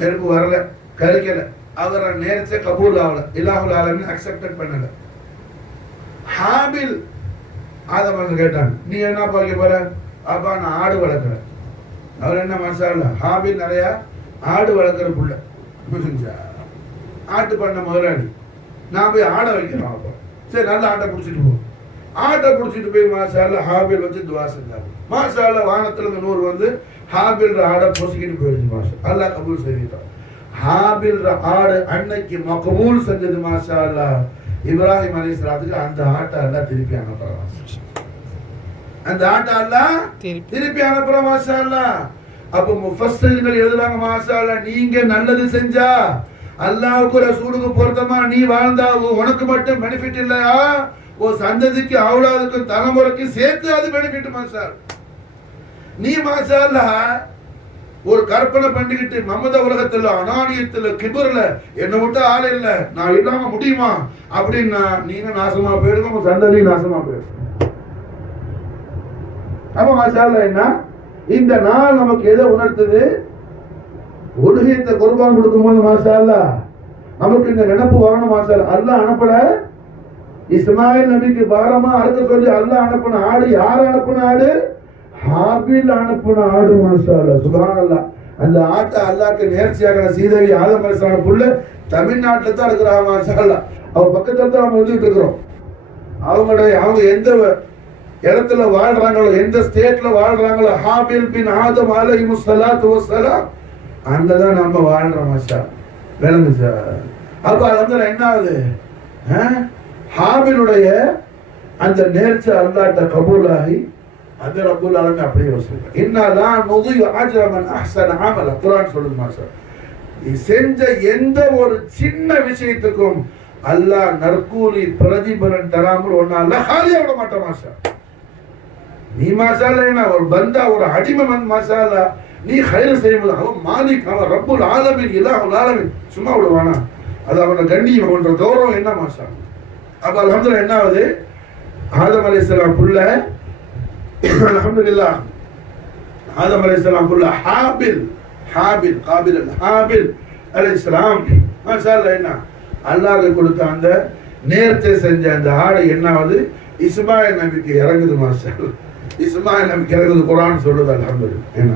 நெருப்பு வரல, கரிக்கல, அவரை நேர்ச்ச கபூல் ஆகல, இலாஹுல் ஆலமீன் அக்செப்ட் பண்ணல. ஹாபில் ஆதம் கேட்டாங்க, நீ என்ன பார்க்க போற? அப்பா நான் ஆடு வளர்க்குறேன். அவர் என்ன மசாலா? ஹாபில் நிறைய ஆடு வளர்க்குற புள்ள. ஆட்டு பண்ண முதலாளி. நான் போய் ஆடை வைக்கிறேன். அப்போ சரி, நல்ல ஆட்டை பிடிச்சிட்டு போ. ஆட்டை பிடிச்சிட்டு போய் மாசால ஹாபில் வச்சு துவா செஞ்சாங்க. மாசால வானத்துல இருந்து 100 வந்து ஹாபில் ஆடை பொசிக்கிட்டு போயிடுச்சு. மாசா அல்லாஹ் கபூல் செஞ்சுட்டான். ஹாபில் ஆடு அன்னைக்கு மகபூல் செஞ்சது. மாஷா அல்லாஹ். இப்ராஹிம் அலைஹிஸ்ஸலாத்துக்கு அந்த ஆட்டை எல்லாம் திருப்பி அனுப்புறான். அந்த ஆட்டை எல்லாம் திருப்பி அனுப்புறான். மாஷா அல்லாஹ். அப்ப முஃபஸ்ஸிர்கள் எழுதுறாங்க, மாஷா அல்லாஹ், நீங்க நல்லது செஞ்சா அல்லாஹ்வுக்கு ரசூலுக்கு பொருத்தமா நீ வாழ்ந்தா உனக்கு மட்டும் பெனிஃபிட் இல்லையா, ஒரு சந்ததிக்கு அவுலாதுக்கு தலைமுறைக்கு சேர்த்து அது பெனிஃபிட். மாஷா நீ மாஷா அல்லாஹ் ஒரு கற்பனை பண்ணிக்கிட்டு மமத உலகத்துல அனானியத்துல கிபர்ல என்னை விட்டு ஆள் இல்ல, நான் இல்லாம முடியுமா அப்படின்னா நீங்க நாசமா போயிடுங்க, உங்க சந்ததி நாசமா போயிடும். அப்ப மாஷா அல்லாஹ் என்ன இந்த நாள் நமக்கு எதை உணர்த்துது? உலகத்தை குர்பான் கொடுக்கும் போது மாஷா அல்லாஹ் நமக்கு இந்த நினைப்பு வரணும். மாஷா அல்லாஹ் அல்லாஹ் அனுப்பல இஸ்மாயில் நபிக்கு பாரமா அறுக்க சொல்லி அல்லாஹ் அனுப்பின ஆடு. யார் அனுப்பின ஆடு? ஹாபில் அனுப்பின ஆடு. மாஷா அல்லாஹ் சுப்ஹானல்லாஹ். அந்த ஆட்டை அல்லாஹ்க்கு நேர்ச்சியாக சீதேவி ஆதம் அலைஹிஸ்ஸலாம் புள்ள தமிழ்நாட்டில் தான் இருக்கிறாங்க. மாஷா அல்லாஹ் அவர் பக்கத்துல தான் நம்ம வந்துட்டு இருக்கிறோம். அவங்க எந்த இடத்துல வாழ்றாங்களோ, எந்த ஸ்டேட்ல வாழ்றாங்களோ, ஹாபில் பின் ஆதம் அலைஹிஸ்ஸலாத்து வஸ்ஸலாம் அங்கதான் நம்ம வாழ்றோம். மாஷா விளங்கு சார். அப்ப அது என்ன ஆகுது? ஹாபிலுடைய அந்த நேர்ச்சி அல்லாஹ்ட்ட கபூலாகி அது ரப்புல் ஆலமீன் அப்படியே வசூல். இன்னா லா நுதியு அஜ்ர மன் அஹ்ஸன அமல. குர்ஆன் சொல்லுது. மாஷா நீ செஞ்ச எந்த ஒரு சின்ன விஷயத்துக்கும் அல்லாஹ் நற்கூலி பிரதிபலன் தராமல் ஒன்னால ஹாலியா விட மாட்டான். மாஷா நீ மாஷால என்ன ஒரு பந்தா ஒரு அடிமன் மாஷால நீ ஹைர் செய்யும்போது அவன் மாலிக், அவன் ரப்புல் ஆலமீன், இலாஹுல் ஆலமீன் சும்மா விடுவானா? அது அவனோட கண்ணியம், அவனோட கௌரவம் என்ன. மாஷா அப்ப அல்ஹம்துலில்லாஹ் என்ன ஆகுது? ஆதம் அலைஹிஸ்ஸலாம் புள்ள அல்ஹம்துலில்லாஹ் ஆதம் அலைஹிஸ்ஸலாம் புள்ள ஹாபில் காபில் அல்ல ஹாபில் அலைஹிஸ்ஸலாம் மாஷா அல்லாஹ் என்ன அல்லாஹ் கொடுத்த அந்த நேர்த்தை செஞ்ச அந்த ஆடை என்னாவது இஸ்மாயில் நபிக்கு இறங்குது மாஷா அல்லாஹ். இஸ்மாயில் நபிக்கு இறங்குது குர்ஆன் சொல்லுது அல்ஹம்துலில்லாஹ். என்ன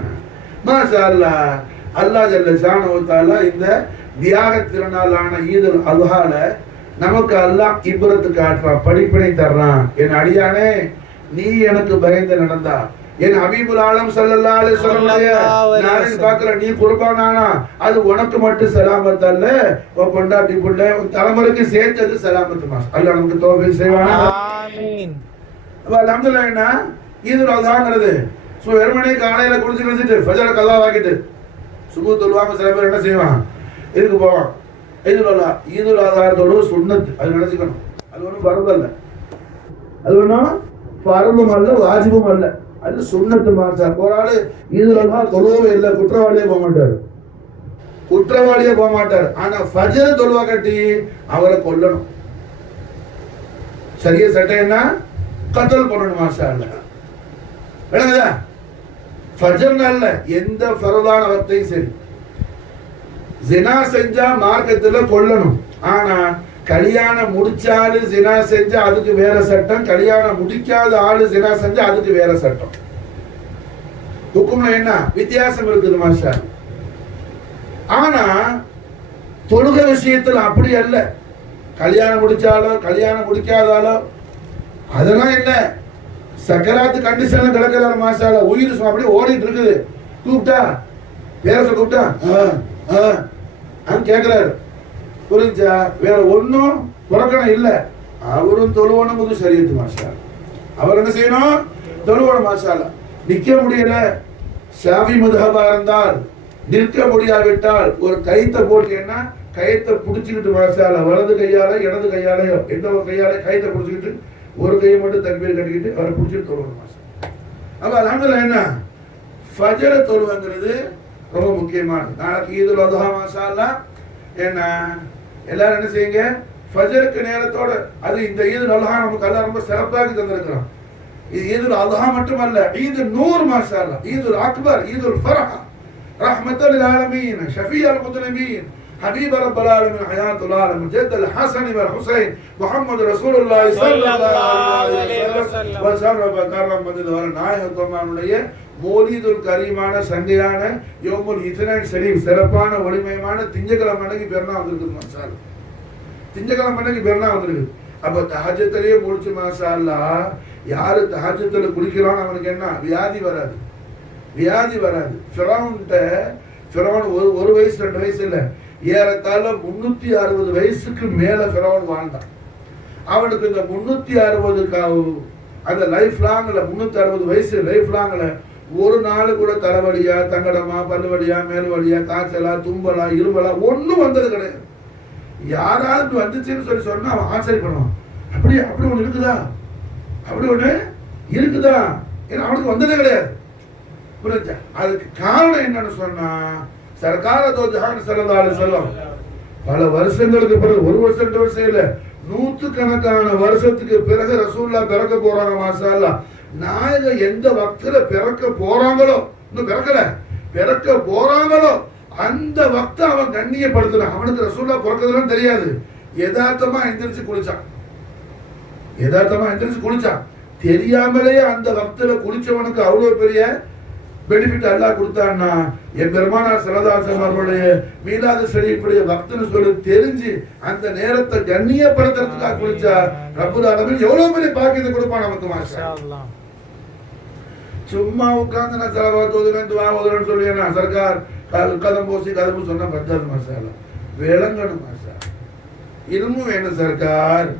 மாஷா அல்லாஹ். அல்லாஹ் ஜல்ல ஷானஹு தஆலா இந்த தியாக திருநாளான ஈதுல் அல்ஹால நமக்கு அல்லாஹ் இப்ரத்து காட்டுறான், படிப்பினை தர்றான். என் அடியானே, நீ எனக்கு பயந்து நடந்தா, என் ஹபீபுல் ஆலம் ஸல்லல்லாஹு அலைஹி வஸல்லம் நான் பார்க்கற நீ குர்பானானா அது உனக்கு மட்டும் சலாமத் அல்ல, உன் பொண்டாட்டி புள்ள உன் தலைமுறைக்கு சேர்த்தது சலாமத். மாஸ் அல்லாஹ் நமக்கு தௌஃபீக் செய்வானா. ஆமீன். அல்ஹம்துலில்லாஹ். என்ன ஈதுல் அல்ஹாங்கிறது வெறுமனே காலையில குளிச்சுட்டு ஃபஜ்ர் கலா வாக்கிட்டு சுபு தொழுவாம சில பேர் என்ன செய்வான், இதுக்கு போவான். ஈதுல் அல்ஹா தொழு சுன்னத், அது நினைச்சுக்கணும். அது ஒன்றும் ஃபர்து அல்ல, அது ஒன்றும் ஃபர்தும் அல்ல, வாஜிபும் அல்ல, அது சுன்னத்து. மாற்ற ஒரு ஆளு ஈதுல் அல்ஹா தொழுவே இல்லை, குற்றவாளியே போக மாட்டார், குற்றவாளியே போக மாட்டார். ஆனா ஃபஜ்ர் தொழுவா கட்டி அவரை கொல்லணும். சரியா சட்டை என்ன கத்தல் பண்ணணும். மாஷா அல்லாஹ். விளங்குதா? ஃபஜ்ர் அல்ல, எந்த ஃபர்தான வர்த்தையும் சரி, ஜினா செஞ்சா மார்க்கத்துல கொல்லணும். ஆனா கல்யாணம் முடிச்சாலு ஜினா செஞ்சா அதுக்கு வேற சட்டம், கல்யாணம் முடிக்காத ஆளு ஜினா செஞ்சா அதுக்கு வேற சட்டம். ஹுக்கும்ல என்ன வித்தியாசம் இருக்குது மாஷா. ஆனா தொழுகை விஷயத்துல அப்படி அல்ல. கல்யாணம் முடிச்சாலோ கல்யாணம் முடிக்காதாலோ அதெல்லாம் இல்ல. சக்கராத்து கண்டிஷன்ல கிடக்கிறாரு மாஷால, உயிர் அப்படியே ஓடிட்டு இருக்குது. கூப்பிட்டா பேச கூப்பிட்டா கேட்கிறாரு, புரிஞ்சா? வேற ஒன்னும் புறக்கணம் இல்ல. அவரும் தொழுவணும் புது சரியத்து மாஷா. அவர் என்ன செய்யணும்? தொழுவணும் மாஷால. நிக்க முடியல, ஷாஃபி மதுஹபா இருந்தால் நிற்க முடியாவிட்டால் ஒரு கயித்தை போட்டீங்கன்னா கயித்தை பிடிச்சிக்கிட்டு மாஷால, வலது கையால இடது கையாலையோ எந்த ஒரு கையால கயித்தை பிடிச்சிக்கிட்டு ஒரு கையை மட்டும் தக்பீர் கட்டிக்கிட்டு அவரை பிடிச்சிட்டு தொழுவணும் மாஷா. அப்ப அல்ஹம்துலில்லாஹ். என்ன ஃபஜ்ர் தொழுவங்கிறது ரொம்ப முக்கியமானது. நாளைக்கு ஈதுல் அல்ஹா மாஷா அல்லாஹ். என்ன எல்லாரும் என்ன செய்யுங்க, ஃபஜ்ருக்கு நேரத்தோட, அது இந்த ஈதுல் அல்ஹா நமக்கு எல்லாம் ரொம்ப சிறப்பாக தந்திருக்கிறோம். இது ஈதுல் அல்ஹா மட்டுமல்ல, ஈது நூர் மாஷா அல்லாஹ், ஈதுல் அக்பர், ஈதுல் ஃபர்ஹ், ரஹ்மத்துல் லில் ஆலமீன், ஷஃபீஉல் முத்னபீன், حبيب رب العالمين، حياة العالم، جد الحسن والحسين، محمد رسول الله صلى الله عليه وسلم وسلم وكرم مدد நாயகம் தோமானுடைய மௌலிதுல் கரீமான சங்கையான யோமுல் இத்னைன் ஷரீஃப் சிறப்பான ஒளிமயமான திங்கட்கிழமை அன்னைக்கு பெருநா வந்திருக்கு மாஷா அல்லாஹ். திங்கட்கிழமை அன்னைக்கு பெருநா வந்திருக்கு. அப்ப தஹஜ்ஜுலயே முடிச்சு மாஷா அல்லாஹ், யாரு தஹஜ்ஜுல குளிக்கிறானோ அவனுக்கு என்ன வியாதி வராது, வியாதி வராது. ஃபிரௌன் ஒரு வயசு 2 வயசு இல்ல, ஏறத்தாழ 360 வயசுக்கு மேல ஃபிரௌன் வாழ்ந்தான். அவனுக்கு இந்த 360 அந்த லைஃப் லாங்ல 360 வயசு லைஃப் லாங்ல ஒரு நாள் கூட தலைவலியா தங்கடமா பல்லு வலியா மேல் வலியா காய்ச்சலா தும்பலா இருமலா ஒன்னும் வந்தது கிடையாது. யாராவது வந்துச்சுன்னு சொன்னா அவன் ஆச்சரியப்படுவான். அப்படி ஒண்ணு இருக்குதா, அப்படி ஒண்ணு இருக்குதா, ஏன்னா அவனுக்கு வந்ததே கிடையாது. புரிஞ்சா? அதுக்கு காரணம் என்னன்னு சொன்னா சர்க்கார தோ ஜஹான் ஸல்லல்லாஹு அலைஹி வஸல்லம் பல வருஷங்களுக்கு பிறகு, 1 வருஷம் 2 வருஷம் இல்ல, 100கணக்கான வருஷத்துக்கு பிறகு ரசூலுல்லாஹ் பிறக்க போறாங்க மாஷா அல்லாஹ். நாயகம் எந்த வக்தில பிறக்க போறாங்களோ, இன்னும் பிறக்க போறாங்களோ அந்த வக்த அவன் கண்ணியப்படுத்துறான். அவனுக்கு ரசூலுல்லாஹ் பிறக்கிறதுலாம் தெரியாது. யதார்த்தமா எந்திரிச்சு குளிச்சான். தெரியாமலே அந்த வக்தில குளிச்சவனுக்கு அவ்வளவு பெரிய பெனிஃபிட் அல்லாஹ் கொடுத்தான்னா, என் பெருமானார் ஸல்லல்லாஹு அலைஹி வஸல்லம் அவருடைய மீலாது ஷரீஃபுடைய வக்த்னு சொல்லி தெரிஞ்சு அந்த நேரத்தை கண்ணியப்படுத்துறதுக்காக குளிச்சா ரப்பல் ஆலமீன் எவ்வளவு பெரிய பாக்கியத்தை கொடுப்பான் நமக்கு மாஷா அல்லாஹ். சும்மா உட்கார்ந்து நான் ஸலவாத் ஓதுறேன் துஆ ஓதுறேன்னு சொல்லி நான் சர்க்கார் கதம் போசி கதம் சொன்னா பத்தாது மாஷா அல்லாஹ். விளங்கணும் மாஷா. இல்மு வேணும் சர்க்கார்,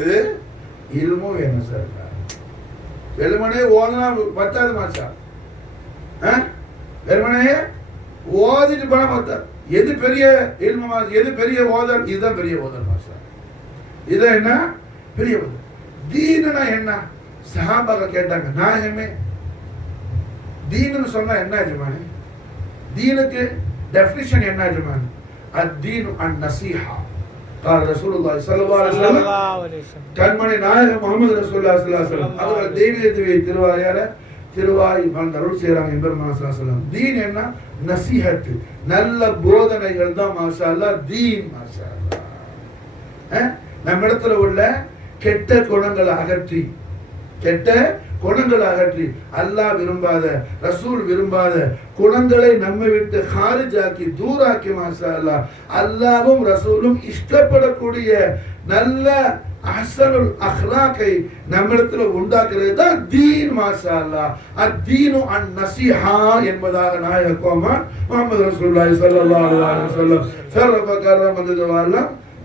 இது இல்மு வேணும் சர்க்கார். வெறுமனே ஓதுனா பத்தாது மாஷா. வெறுமனே ஓதிட்டு போனா பத்தாது. எது பெரிய இல்மு மாஷா, எது பெரிய ஓதல், இதுதான் பெரிய ஓதல் மாஷா. இதான் என்ன பெரிய ஓதல். தீனுனா என்ன? சஹாபாக்கள் கேட்டாங்க, நாயகமே தீனுன்னு சொன்னா என்ன ஜமானே? தீனுக்கு டெஃபினிஷன் என்ன ஜமானே? அத்தீனு அன்-நஸீஹா. قال رسول الله صلى الله عليه وسلم கண்மணி நாயகம் முஹம்மது ரசூலுல்லாஹி ஸல்லல்லாஹு அலைஹி வஸல்லம் அவர்கள் தெய்வீகத்தை திருவாயால திருவாய் அருள் செய்றாங்க. எம்பெருமான் ஸல்லல்லாஹு அலைஹி வஸல்லம் தீன் என்ன? நஸீஹத், நல்ல போதனைகள் தான் மாஷா அல்லாஹ் தீன் மாஷா அல்லாஹ். நம்மிடத்துல உள்ள கெட்ட குணங்களை அகற்றி அல்லாஹ் விரும்பாத, ரசூல் விரும்பாத குணங்களை நம்மை விட்டு ஹாரிஜாக்கி தூராக்கி மாஷா அல்லாஹ் அல்லாஹ்வும் ரசூலும் இஷ்டப்படக்கூடிய நல்ல அஹ்சனுல் அஹ்லாக்கை நம்மிடத்துல உண்டாக்குறது தான் தீன் மாஷா அல்லாஹ். அத்தீனு அன்-நஸீஹா என்பதாக நாயகம் முஹம்மது ரசூலுல்லாஹி ஸல்லல்லாஹு அலைஹி வஸல்லம் சர்வகரமதுவால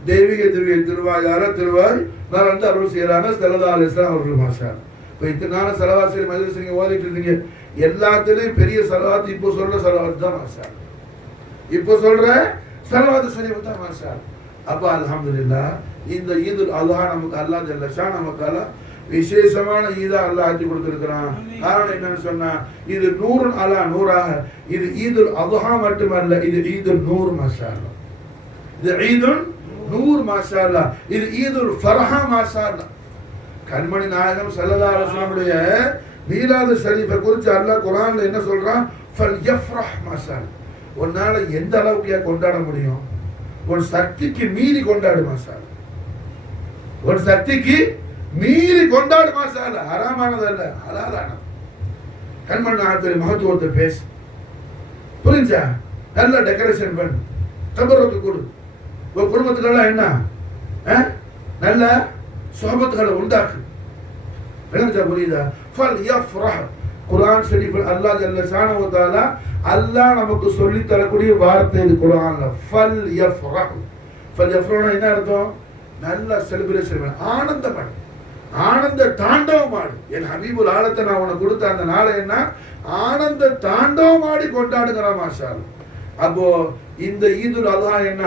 தெய்வீக திவ்ய திருவாய் மறந்து அருள் செய்யறாங்க ஸல்லல்லாஹு அலைஹி வஸல்லம் அவர்கள் மாஷா. இப்போ இத்தனால சலவாத் மஜ்லிஸ் நீங்க ஓதிட்டு இருந்தீங்க, எல்லாத்துலயும் பெரிய சலவாத் இப்போ சொல்ற சலவாத் தான் மாஷா. இப்போ சொல்ற சலவாத் ஷரீஃப் தான் மாஷா. அப்ப அல்ஹம்துலில்லாஹ் இந்த ஈதுல் அல்ஹா நமக்கு அல்லாஹ் ஜல்ல ஷான் நமக்கு விசேஷமான ஈதா அல்லாஹ் ஆக்கி கொடுத்திருக்கிறான். காரணம் என்னன்னு சொன்னா, இது நூறுன் அலா நூறாக, இது ஈதுல் அல்ஹா மட்டுமல்ல, இது ஈதுல் நூர் மாஷா அல்லாஹ். இது ஈதுல் நூர் மாஷா அல்லாஹ், இது ஈதுல் ஃபர்ஹா மாஷா அல்லாஹ். கண்மணி நாயகம் ஸல்லல்லாஹு அலைஹி வஸல்லமுடைய மீலாது ஷரீஃபை குறித்து அல்லாஹ் குர்ஆன்ல என்ன சொல்றான்? ஃபல்யஃப்ரஹ் மாஷா அல்லாஹ். உன்னால எந்த அளவுக்கு கொண்டாட முடியும்? ஒரு சக்திக்கு மீறி கொண்டாடு மாஷா அல்லாஹ். ஒரு சக்திக்கு மீறி கொண்டாடு மாஷா அல்லாஹ். ஹராமானது அல்ல, ஹலாலானது. கண்மணி நாயகத்துடைய மகத்துவத்தை பேசு, புரிஞ்சா? நல்ல டெக்கரேஷன் பண்ணு, தபருக்கு கொடு. ஒரு குடும்பத்துக்கெல்லாம் என்ன நல்ல சுஹபத்துகளை உண்டாக்கு. விளங்குதா? புரியுதா? ஃபல்யஃப்ரஹ். குர்ஆன் ஷரீஃபில் அல்லாஹ் ஜல்ல ஷானஹு வ தஆலா அல்லாஹ் நமக்கு சொல்லி தரக்கூடிய வார்த்தை இது குர்ஆன்ல. ஃபல்யஃப்ரஹ். ஃபல்யஃப்ரஹ்னா என்ன அர்த்தம்? நல்ல செலிப்ரேஷன் பண்ணு, ஆனந்தம் பண்ணு, ஆனந்த தாண்டவம் ஆடு. என் ஹபீபுல் ஆலத்தை நான் உனக்கு கொடுத்த அந்த நாளை என்ன ஆனந்த தாண்டவம் ஆடி கொண்டாடுங்கிற மாஷா அல்லாஹ். அப்போ இந்த ஈதுல் அல்ஹா என்ன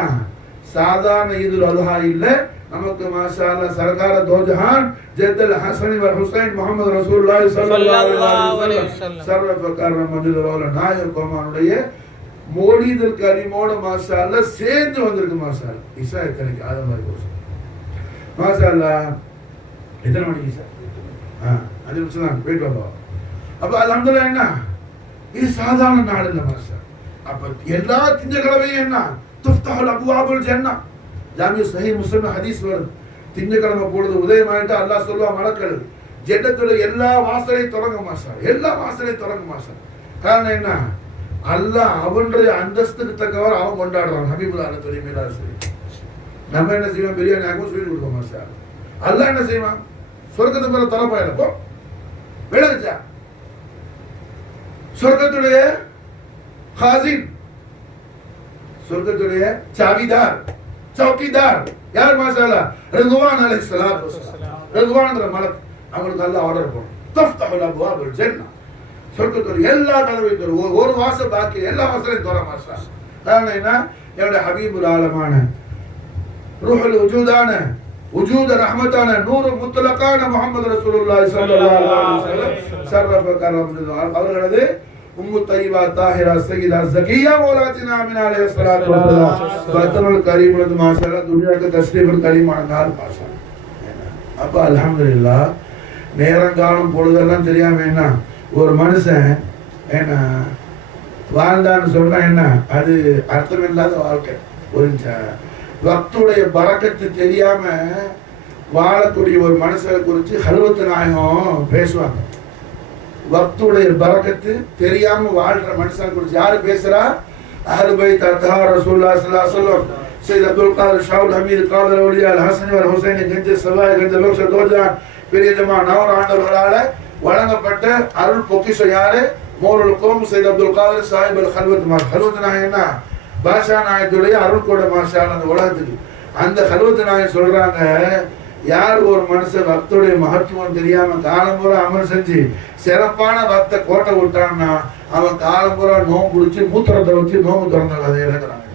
சாதாரண ஈதுல் அல்ஹா இல்ல, நமக்கு மாஷா அல்லாஹ் சர்கார தோ ஜஹான் ஜத்தல் ஹசன் வ ஹுசைன் முஹம்மது ரசூலுல்லாஹி ஸல்லல்லாஹு அலைஹி வஸல்லம் சர்வஃபகரமதுல் நாயகமானுடைய மௌலிதுல் கரீமோட மாஷா அல்லாஹ் சேர்ந்து வந்திருக்கு மாஷா அல்லாஹ். இஷா எத்தனைக்கு ஆதம் வரைக்கும் மாஷா அல்லாஹ். எத்தனை மணிக்கு சார்? 5 நிமிஷம் தான், போயிட்டு வந்தோம். அப்ப அல்ஹம்துலில்லாஹ் என்ன இது சாதாரண நாள் இல்ல மாஷா. அப்ப எல்லா திங்கக்கிழமையும் என்ன துஃப்தஹுல் அப்வாபுல் ஜன்னah. ஜாமிஉ ஸஹீஹ் முஸ்லிம் ஹதீஸ் வருது. திங்கக்கிழமை பொழுது உதயமாயிட்டு அல்லாஹ் சொல்லுவா மலக்கள் ஜன்னத்துல எல்லா வாசலையும் திறங்க மாஷா, எல்லா வாசலையும் திறங்க மாஷா. காரணம் என்ன? அல்லாஹ் அவனுடைய அந்தஸ்துக்கு தக்கவாறு அவன் கொண்டாடுறான் ஹபீபுல் ஆலத்துடைய மீலாது ஷரீஃப். நம்ம என்ன செய்வோம்? பிரியாணி ஆகும், ஸ்வீட் கொடுப்போம் மாஷா. அல்லாஹ் என்ன செய்வான்? சொர்க்கத்து மேல தரப்பாயில போ. விளங்குச்சா? சொர்க்கத்துடைய ஹாசின், சொர்க்கத்துடைய சாவிதார், சௌக்கிதார் யார் மாஷா அல்லாஹ்? ரிதுவான் அலைஹிஸ்ஸலாத்து வஸ்ஸலாம். ரிதுவான்ங்கற மலக் அவங்களுக்கு அல்லாஹ் ஆர்டர் பண்ணும். தஃப்தஹுல் அப்வாபுல் ஜன்னah. சொர்க்கத்துடைய எல்லா கதவையும் திற, ஒரு வாசல் பாக்கி எல்லா வாசலையும் திற மாஷா. காரணம் என்ன? என்னுடைய ஹபீபுல் ஆலமான ரூஹுல் வஜூதான வஜூத ரஹ்மத்தான நூறு முத்லகான முஹம்மது ரசூலுல்லாஹி ஸல்லல்லாஹு அலைஹி வஸல்லம் சர்வஃபகரமதுல் அவர்களது உம்மு தய்யிபா தாஹிரா சய்யிதா ஸகியா மௌலாத்தினா ஆமினா அலைஹிஸ்ஸலாத்து வஸ்ஸலாம் பத்ருல் கரீமுல் மாஷாஅல்லாஹ் துனியாக்கு தஸ்ரீஃபுல் கரீமான நாள் மாஷா. அப்ப அல்ஹம்துலில்லாஹ் நேரம் காலம் பொழுதெல்லாம் தெரியாம என்ன ஒரு மனுஷன் என்ன வாழ்ந்தான்னு சொன்னா என்ன அது அர்த்தமில்லாத வாழ்க்கை. புரிஞ்சா? வக்துடைய பரக்கத்து தெரியாம வாழக்கூடிய ஒரு மனுஷனை குறித்து ஹல்வத் நாயகம் பேசுவாங்க. வக்துடைய பரக்கத்து தெரியாம வாழ்ற மனுஷனை குறித்து யாரு பேசுறா? அஹ்லுல் பைத் அத்ஹார் ரசூலுல்லாஹி ஸல்லல்லாஹு அலைஹி வஸல்லம் சையத் அப்துல் காதிர் ஷாவுல் ஹமீத் காதிர் அவுலியா அல் ஹசன் வல் ஹுசைன் கஞ்ச சவாய் கஞ்ச லோக்ஷ தோஜான் பெரிய ஜமா நவர் ஆண்டவர்களால வழங்கப்பட்ட அருள் பொக்கிஷம் யாரு? மௌலுல் கோம் சையத் அப்துல் காதிர் சாஹிப் அல் ஹல்வத் மாஷா. ஹல்வத் நாயகம் என்ன? பாஷா நாயகத்துடைய அருள் கூட மாஷா அந்த உலகத்துக்கு. அந்த ஹல்வத் நாயகம் சொல்றாங்க, யார் ஒரு மனுஷன் பக்தோடைய மகத்துவம் தெரியாம காலம் பூரா அமல் செஞ்சு சிறப்பான பக்த கோட்டை விட்டான்னா அவன் காலம் பூரா நோம்பு பிடிச்சி மூத்திரத்தை வச்சு நோம்பு திறந்தாங்க. அதை இறங்குறாங்க.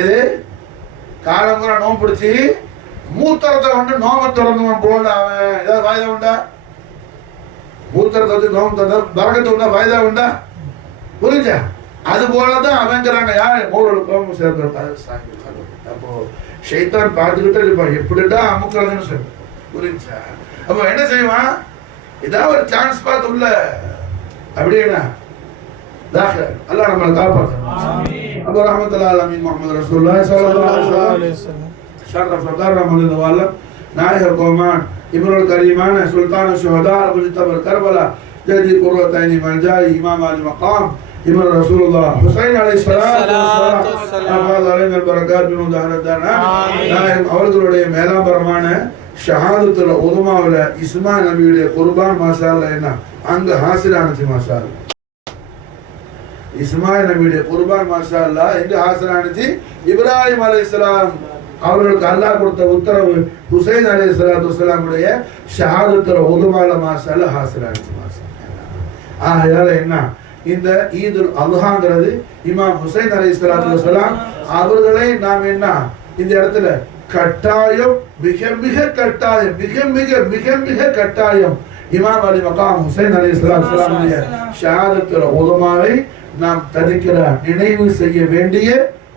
எது? காலம் பூரா நோம்பு பிடிச்சி மூத்திரத்தை வந்து நோம்பை திறந்தவன் போல அவன் ஏதாவது வாய்தா உண்டா? மூத்திரத்தை வச்சு நோம்பு திறந்தா பரக்கத்தை உண்டா? வாய்தா உண்டா? புரிஞ்சா? அது போலதான் அவங்கிறாங்க. யாரு? மௌலுல் சேர்ந்து. அப்போ ஷைத்தான் பார்த்துக்கிட்டே இருப்பான், எப்படிடா அமுக்கிறதுன்னு சொல்லி. புரிஞ்சா? அப்போ என்ன செய்வான்? ஏதாவது ஒரு சான்ஸ் பார்த்து உள்ள அப்படின்னா அல்லாஹ் நம்மளை காப்பாற்றணும். அப்போ ரஹ்மத்துல்லாஹி அலைஹி முஹம்மது ரசூலுல்லாஹி ஸல்லல்லாஹு அலைஹி வஸல்லம் ஷர்ரஃப கர்ரமது வல்லம் நாயகர் கோமான் இப்னுல் கரீமான சுல்தான் ஷுஹதா முஜ்தபர் கர்பலா ஜதி குர்ரத்தைனி மல்ஜாய் இமாம் அலி மகாம் இப்னு ரசூலுல்லாஹ் ஹுசைன் அலைஹிஸ்ஸலாத்து வஸ்ஸலாம் அலைஹில் பரக்காத் பின் தஹரதானா நாயகம் அவர்களுடைய மேலாபரமான ஷஹாதத்துல் உதுமாவுல இஸ்மாயில் நபியுடைய குர்பான் மாஷா அல்லாஹ் என்ன அங்க ஹாசிலானது மாஷா அல்லாஹ் இஸ்மாயில் நபியுடைய குர்பான் மாஷா அல்லாஹ் எங்க ஹாசிலானது இப்ராஹிம் அலைஹிஸ்ஸலாம் அவர்களுக்கு அல்லாஹ் கொடுத்த உத்தரவு ஹுசைன் அலைஹிஸ்ஸலாத்து வஸ்ஸலாமுடைய ஷஹாதத்துல் உதுமால மாஷா அல்லாஹ் ஹாசிலானது மாஷா அல்லாஹ் ஆகையால என்ன இந்த ஈதுல் அல்ஹாங்கிறது இமாம் ஹுசைன் அலைஹிஸ்ஸலாத்து வஸ்ஸலாம் அவர்களை நாம் என்ன இந்த இடத்துல கட்டாயம் மிக மிக கட்டாயம் மிக மிக மிக மிக கட்டாயம் இமாம் அலி மகாம் ஹுசைன் அலைஹிஸ்ஸலாத்து வஸ்ஸலாமுடைய ஷஹாதத்துல் உதுமாவை நாம் தரிக்கிற நினைவு செய்ய வேண்டிய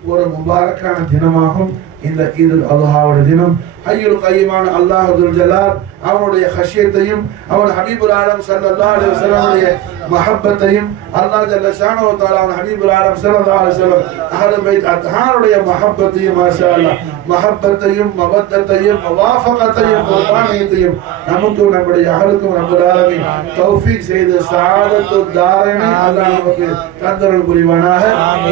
ஒரு முபாரக்கான தினமாகும் இந்த ஈதுல் அல்ஹாவுடைய தினம். ஹய்யுல் கய்யிமான அல்லாஹ் துல் ஜலால் அவனுடைய ஹஷியத்தையும் அவன் ஹபீபுல் ஆலம் ஸல்லல்லாஹு அலைஹி வஸல்லமுடைய மஹப்பத்தையும் அல்லாஹ் ஜல்ல ஷானஹு வ தஆலா அவன் ஹபீபுல் ஆலம் ஸல்லல்லாஹு அலைஹி வஸல்லம் அஹ்லுல் பைத் அத்ஹாருடைய மஹப்பத்தையும் மாஷா அல்லாஹ் மஹப்பத்தையும் மவத்தத்தையும் முவாஃபகத்தையும் குர்பானியத்தையும் நமக்கும் நம்முடைய அஹலுக்கும் ரப்பல் ஆலமீன் தௌஃபீக் செய்து சஆதத்து தாரினை அல்லாஹ் நமக்கு தந்தருள் புரிவானாக.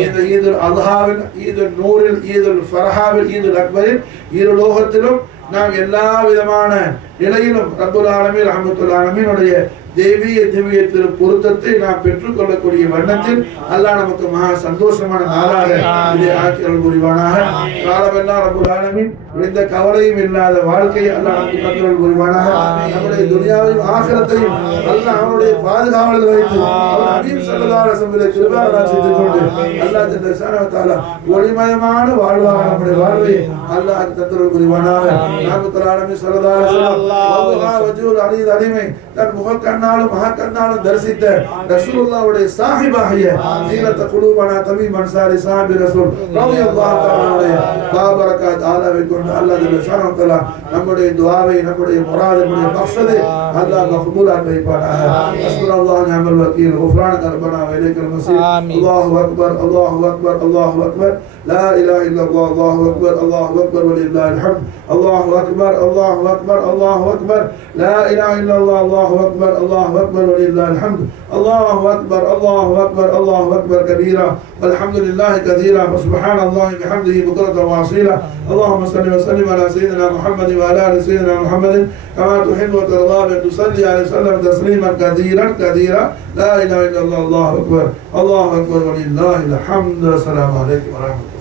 இந்த ஈதுல் அல்ஹாவில் ஈதுல் நூரில் ஈதுல் ஃபர்ஹாவில் ஈதுல் அக்பரில் இருலோகத்திலும் நாம் எல்லா விதமான நிலையிலும் ரப்பல் ஆலமீன் ரஹ்மத்துல் ஆலமீனுடைய தெய்வீக திவ்யத்தின் பொருத்தத்தை நாம் பெற்றுக்கொள்ளக்கூடிய வண்ணத்தில் அல்லாஹ் நமக்கு மகா சந்தோஷமான நாளாக இதை ஆக்கியல் புரிவானாக. காலமெல்லாம் ரப்பல் ஆலமீன் எந்த கவலையும் இல்லாத வாழ்க்கையை அல்லாஹ் நமக்கு தந்தருள் புரிவானாக. நம்முடைய துனியாவையும் ஆகிரத்தையும் அல்லாஹ் அவனுடைய பாதுகாவலில் வைத்து அவன் ஹபீப் ஸல்லல்லாஹு அலைஹி வஸல்லம் கிருபையால் செய்து கொண்டு அல்லாஹ் ஜல்ல ஷானஹு வ தஆலா ஒளிமயமான வாழ்வாக நம்முடைய வாழ்வை அல்லாஹ் தந்தருள் புரிவானாக. ரப்பல் ஆலமீன் ஸல்லல்லாஹு அலைஹி வஸல்லம் வஜூல் அலீல் அலிமை தன் முகக்கண்ணாலும் மகக்கண்ணாலும் தரிசித்த ரசூலுல்லாஹ்வுடைய சாஹிபாகிய ஜீனத் குலூபனா தமீம் அன்சாரி சாஹிப் ரசூல் ரலியல்லாஹு தஆலா பாபரகாத் ஆலாவை கொண்டு அல்லாஹ் ஜல்ல ஷானஹு வ தஆலா நம்முடைய துஆவை நம்முடைய முராத் நம்முடைய மக்சதை அல்லாஹ் மக்பூலாக வைப்பானாக. அஸ்ஸலால்லாஹு நிஅமல் வக்கீல் குஃப்ரானக ரப்பனா வ இலைக்கல் மஸீர். அல்லாஹு அக்பர் அல்லாஹு அக்பர் அல்லாஹு அக்பர் லா இலாஹா இல்லல்லாஹ் அல்லாஹு அக்பர் அல்லாஹு அக்பர் வலில்லாஹில் ஹம்த். அல்லாஹு அக்பர் அல்லாஹு அக்பர் அல்லாஹு அக்பர் லா இலாஹா இல்லல்லாஹ் அல்லாஹு அக்பர் அல்லாஹு அக்பர் வலில்லாஹில் ஹம்த். அல்லாஹு அக்பர் அல்லாஹு அக்பர் அல்லாஹு அக்பர் கபீரா வல்ஹம்துலில்லாஹி கதீரா வசுப்ஹானல்லாஹி பிஹம்திஹி புக்ரத்தன் வ அஸீலா. அல்லாஹும்ம ஸல்லி வ ஸல்லிம் அலா ஸய்யிதினா முஹம்மதி வ அலா ஆலி ஸய்யிதினா முஹம்மதின் கமா துஹிப்பு வ தர்தா வ துஸல்லி அலைஹி வஸல்லம் தஸ்லீமன் கதீரன் கதீரா. லா இலாஹா இல்லல்லாஹ் அல்லாஹு அக்பர் வலில்லாஹில் ஹம்த். அஸ்ஸலாமு அலைக்கும் வ ரஹ்மத்துல்லாஹி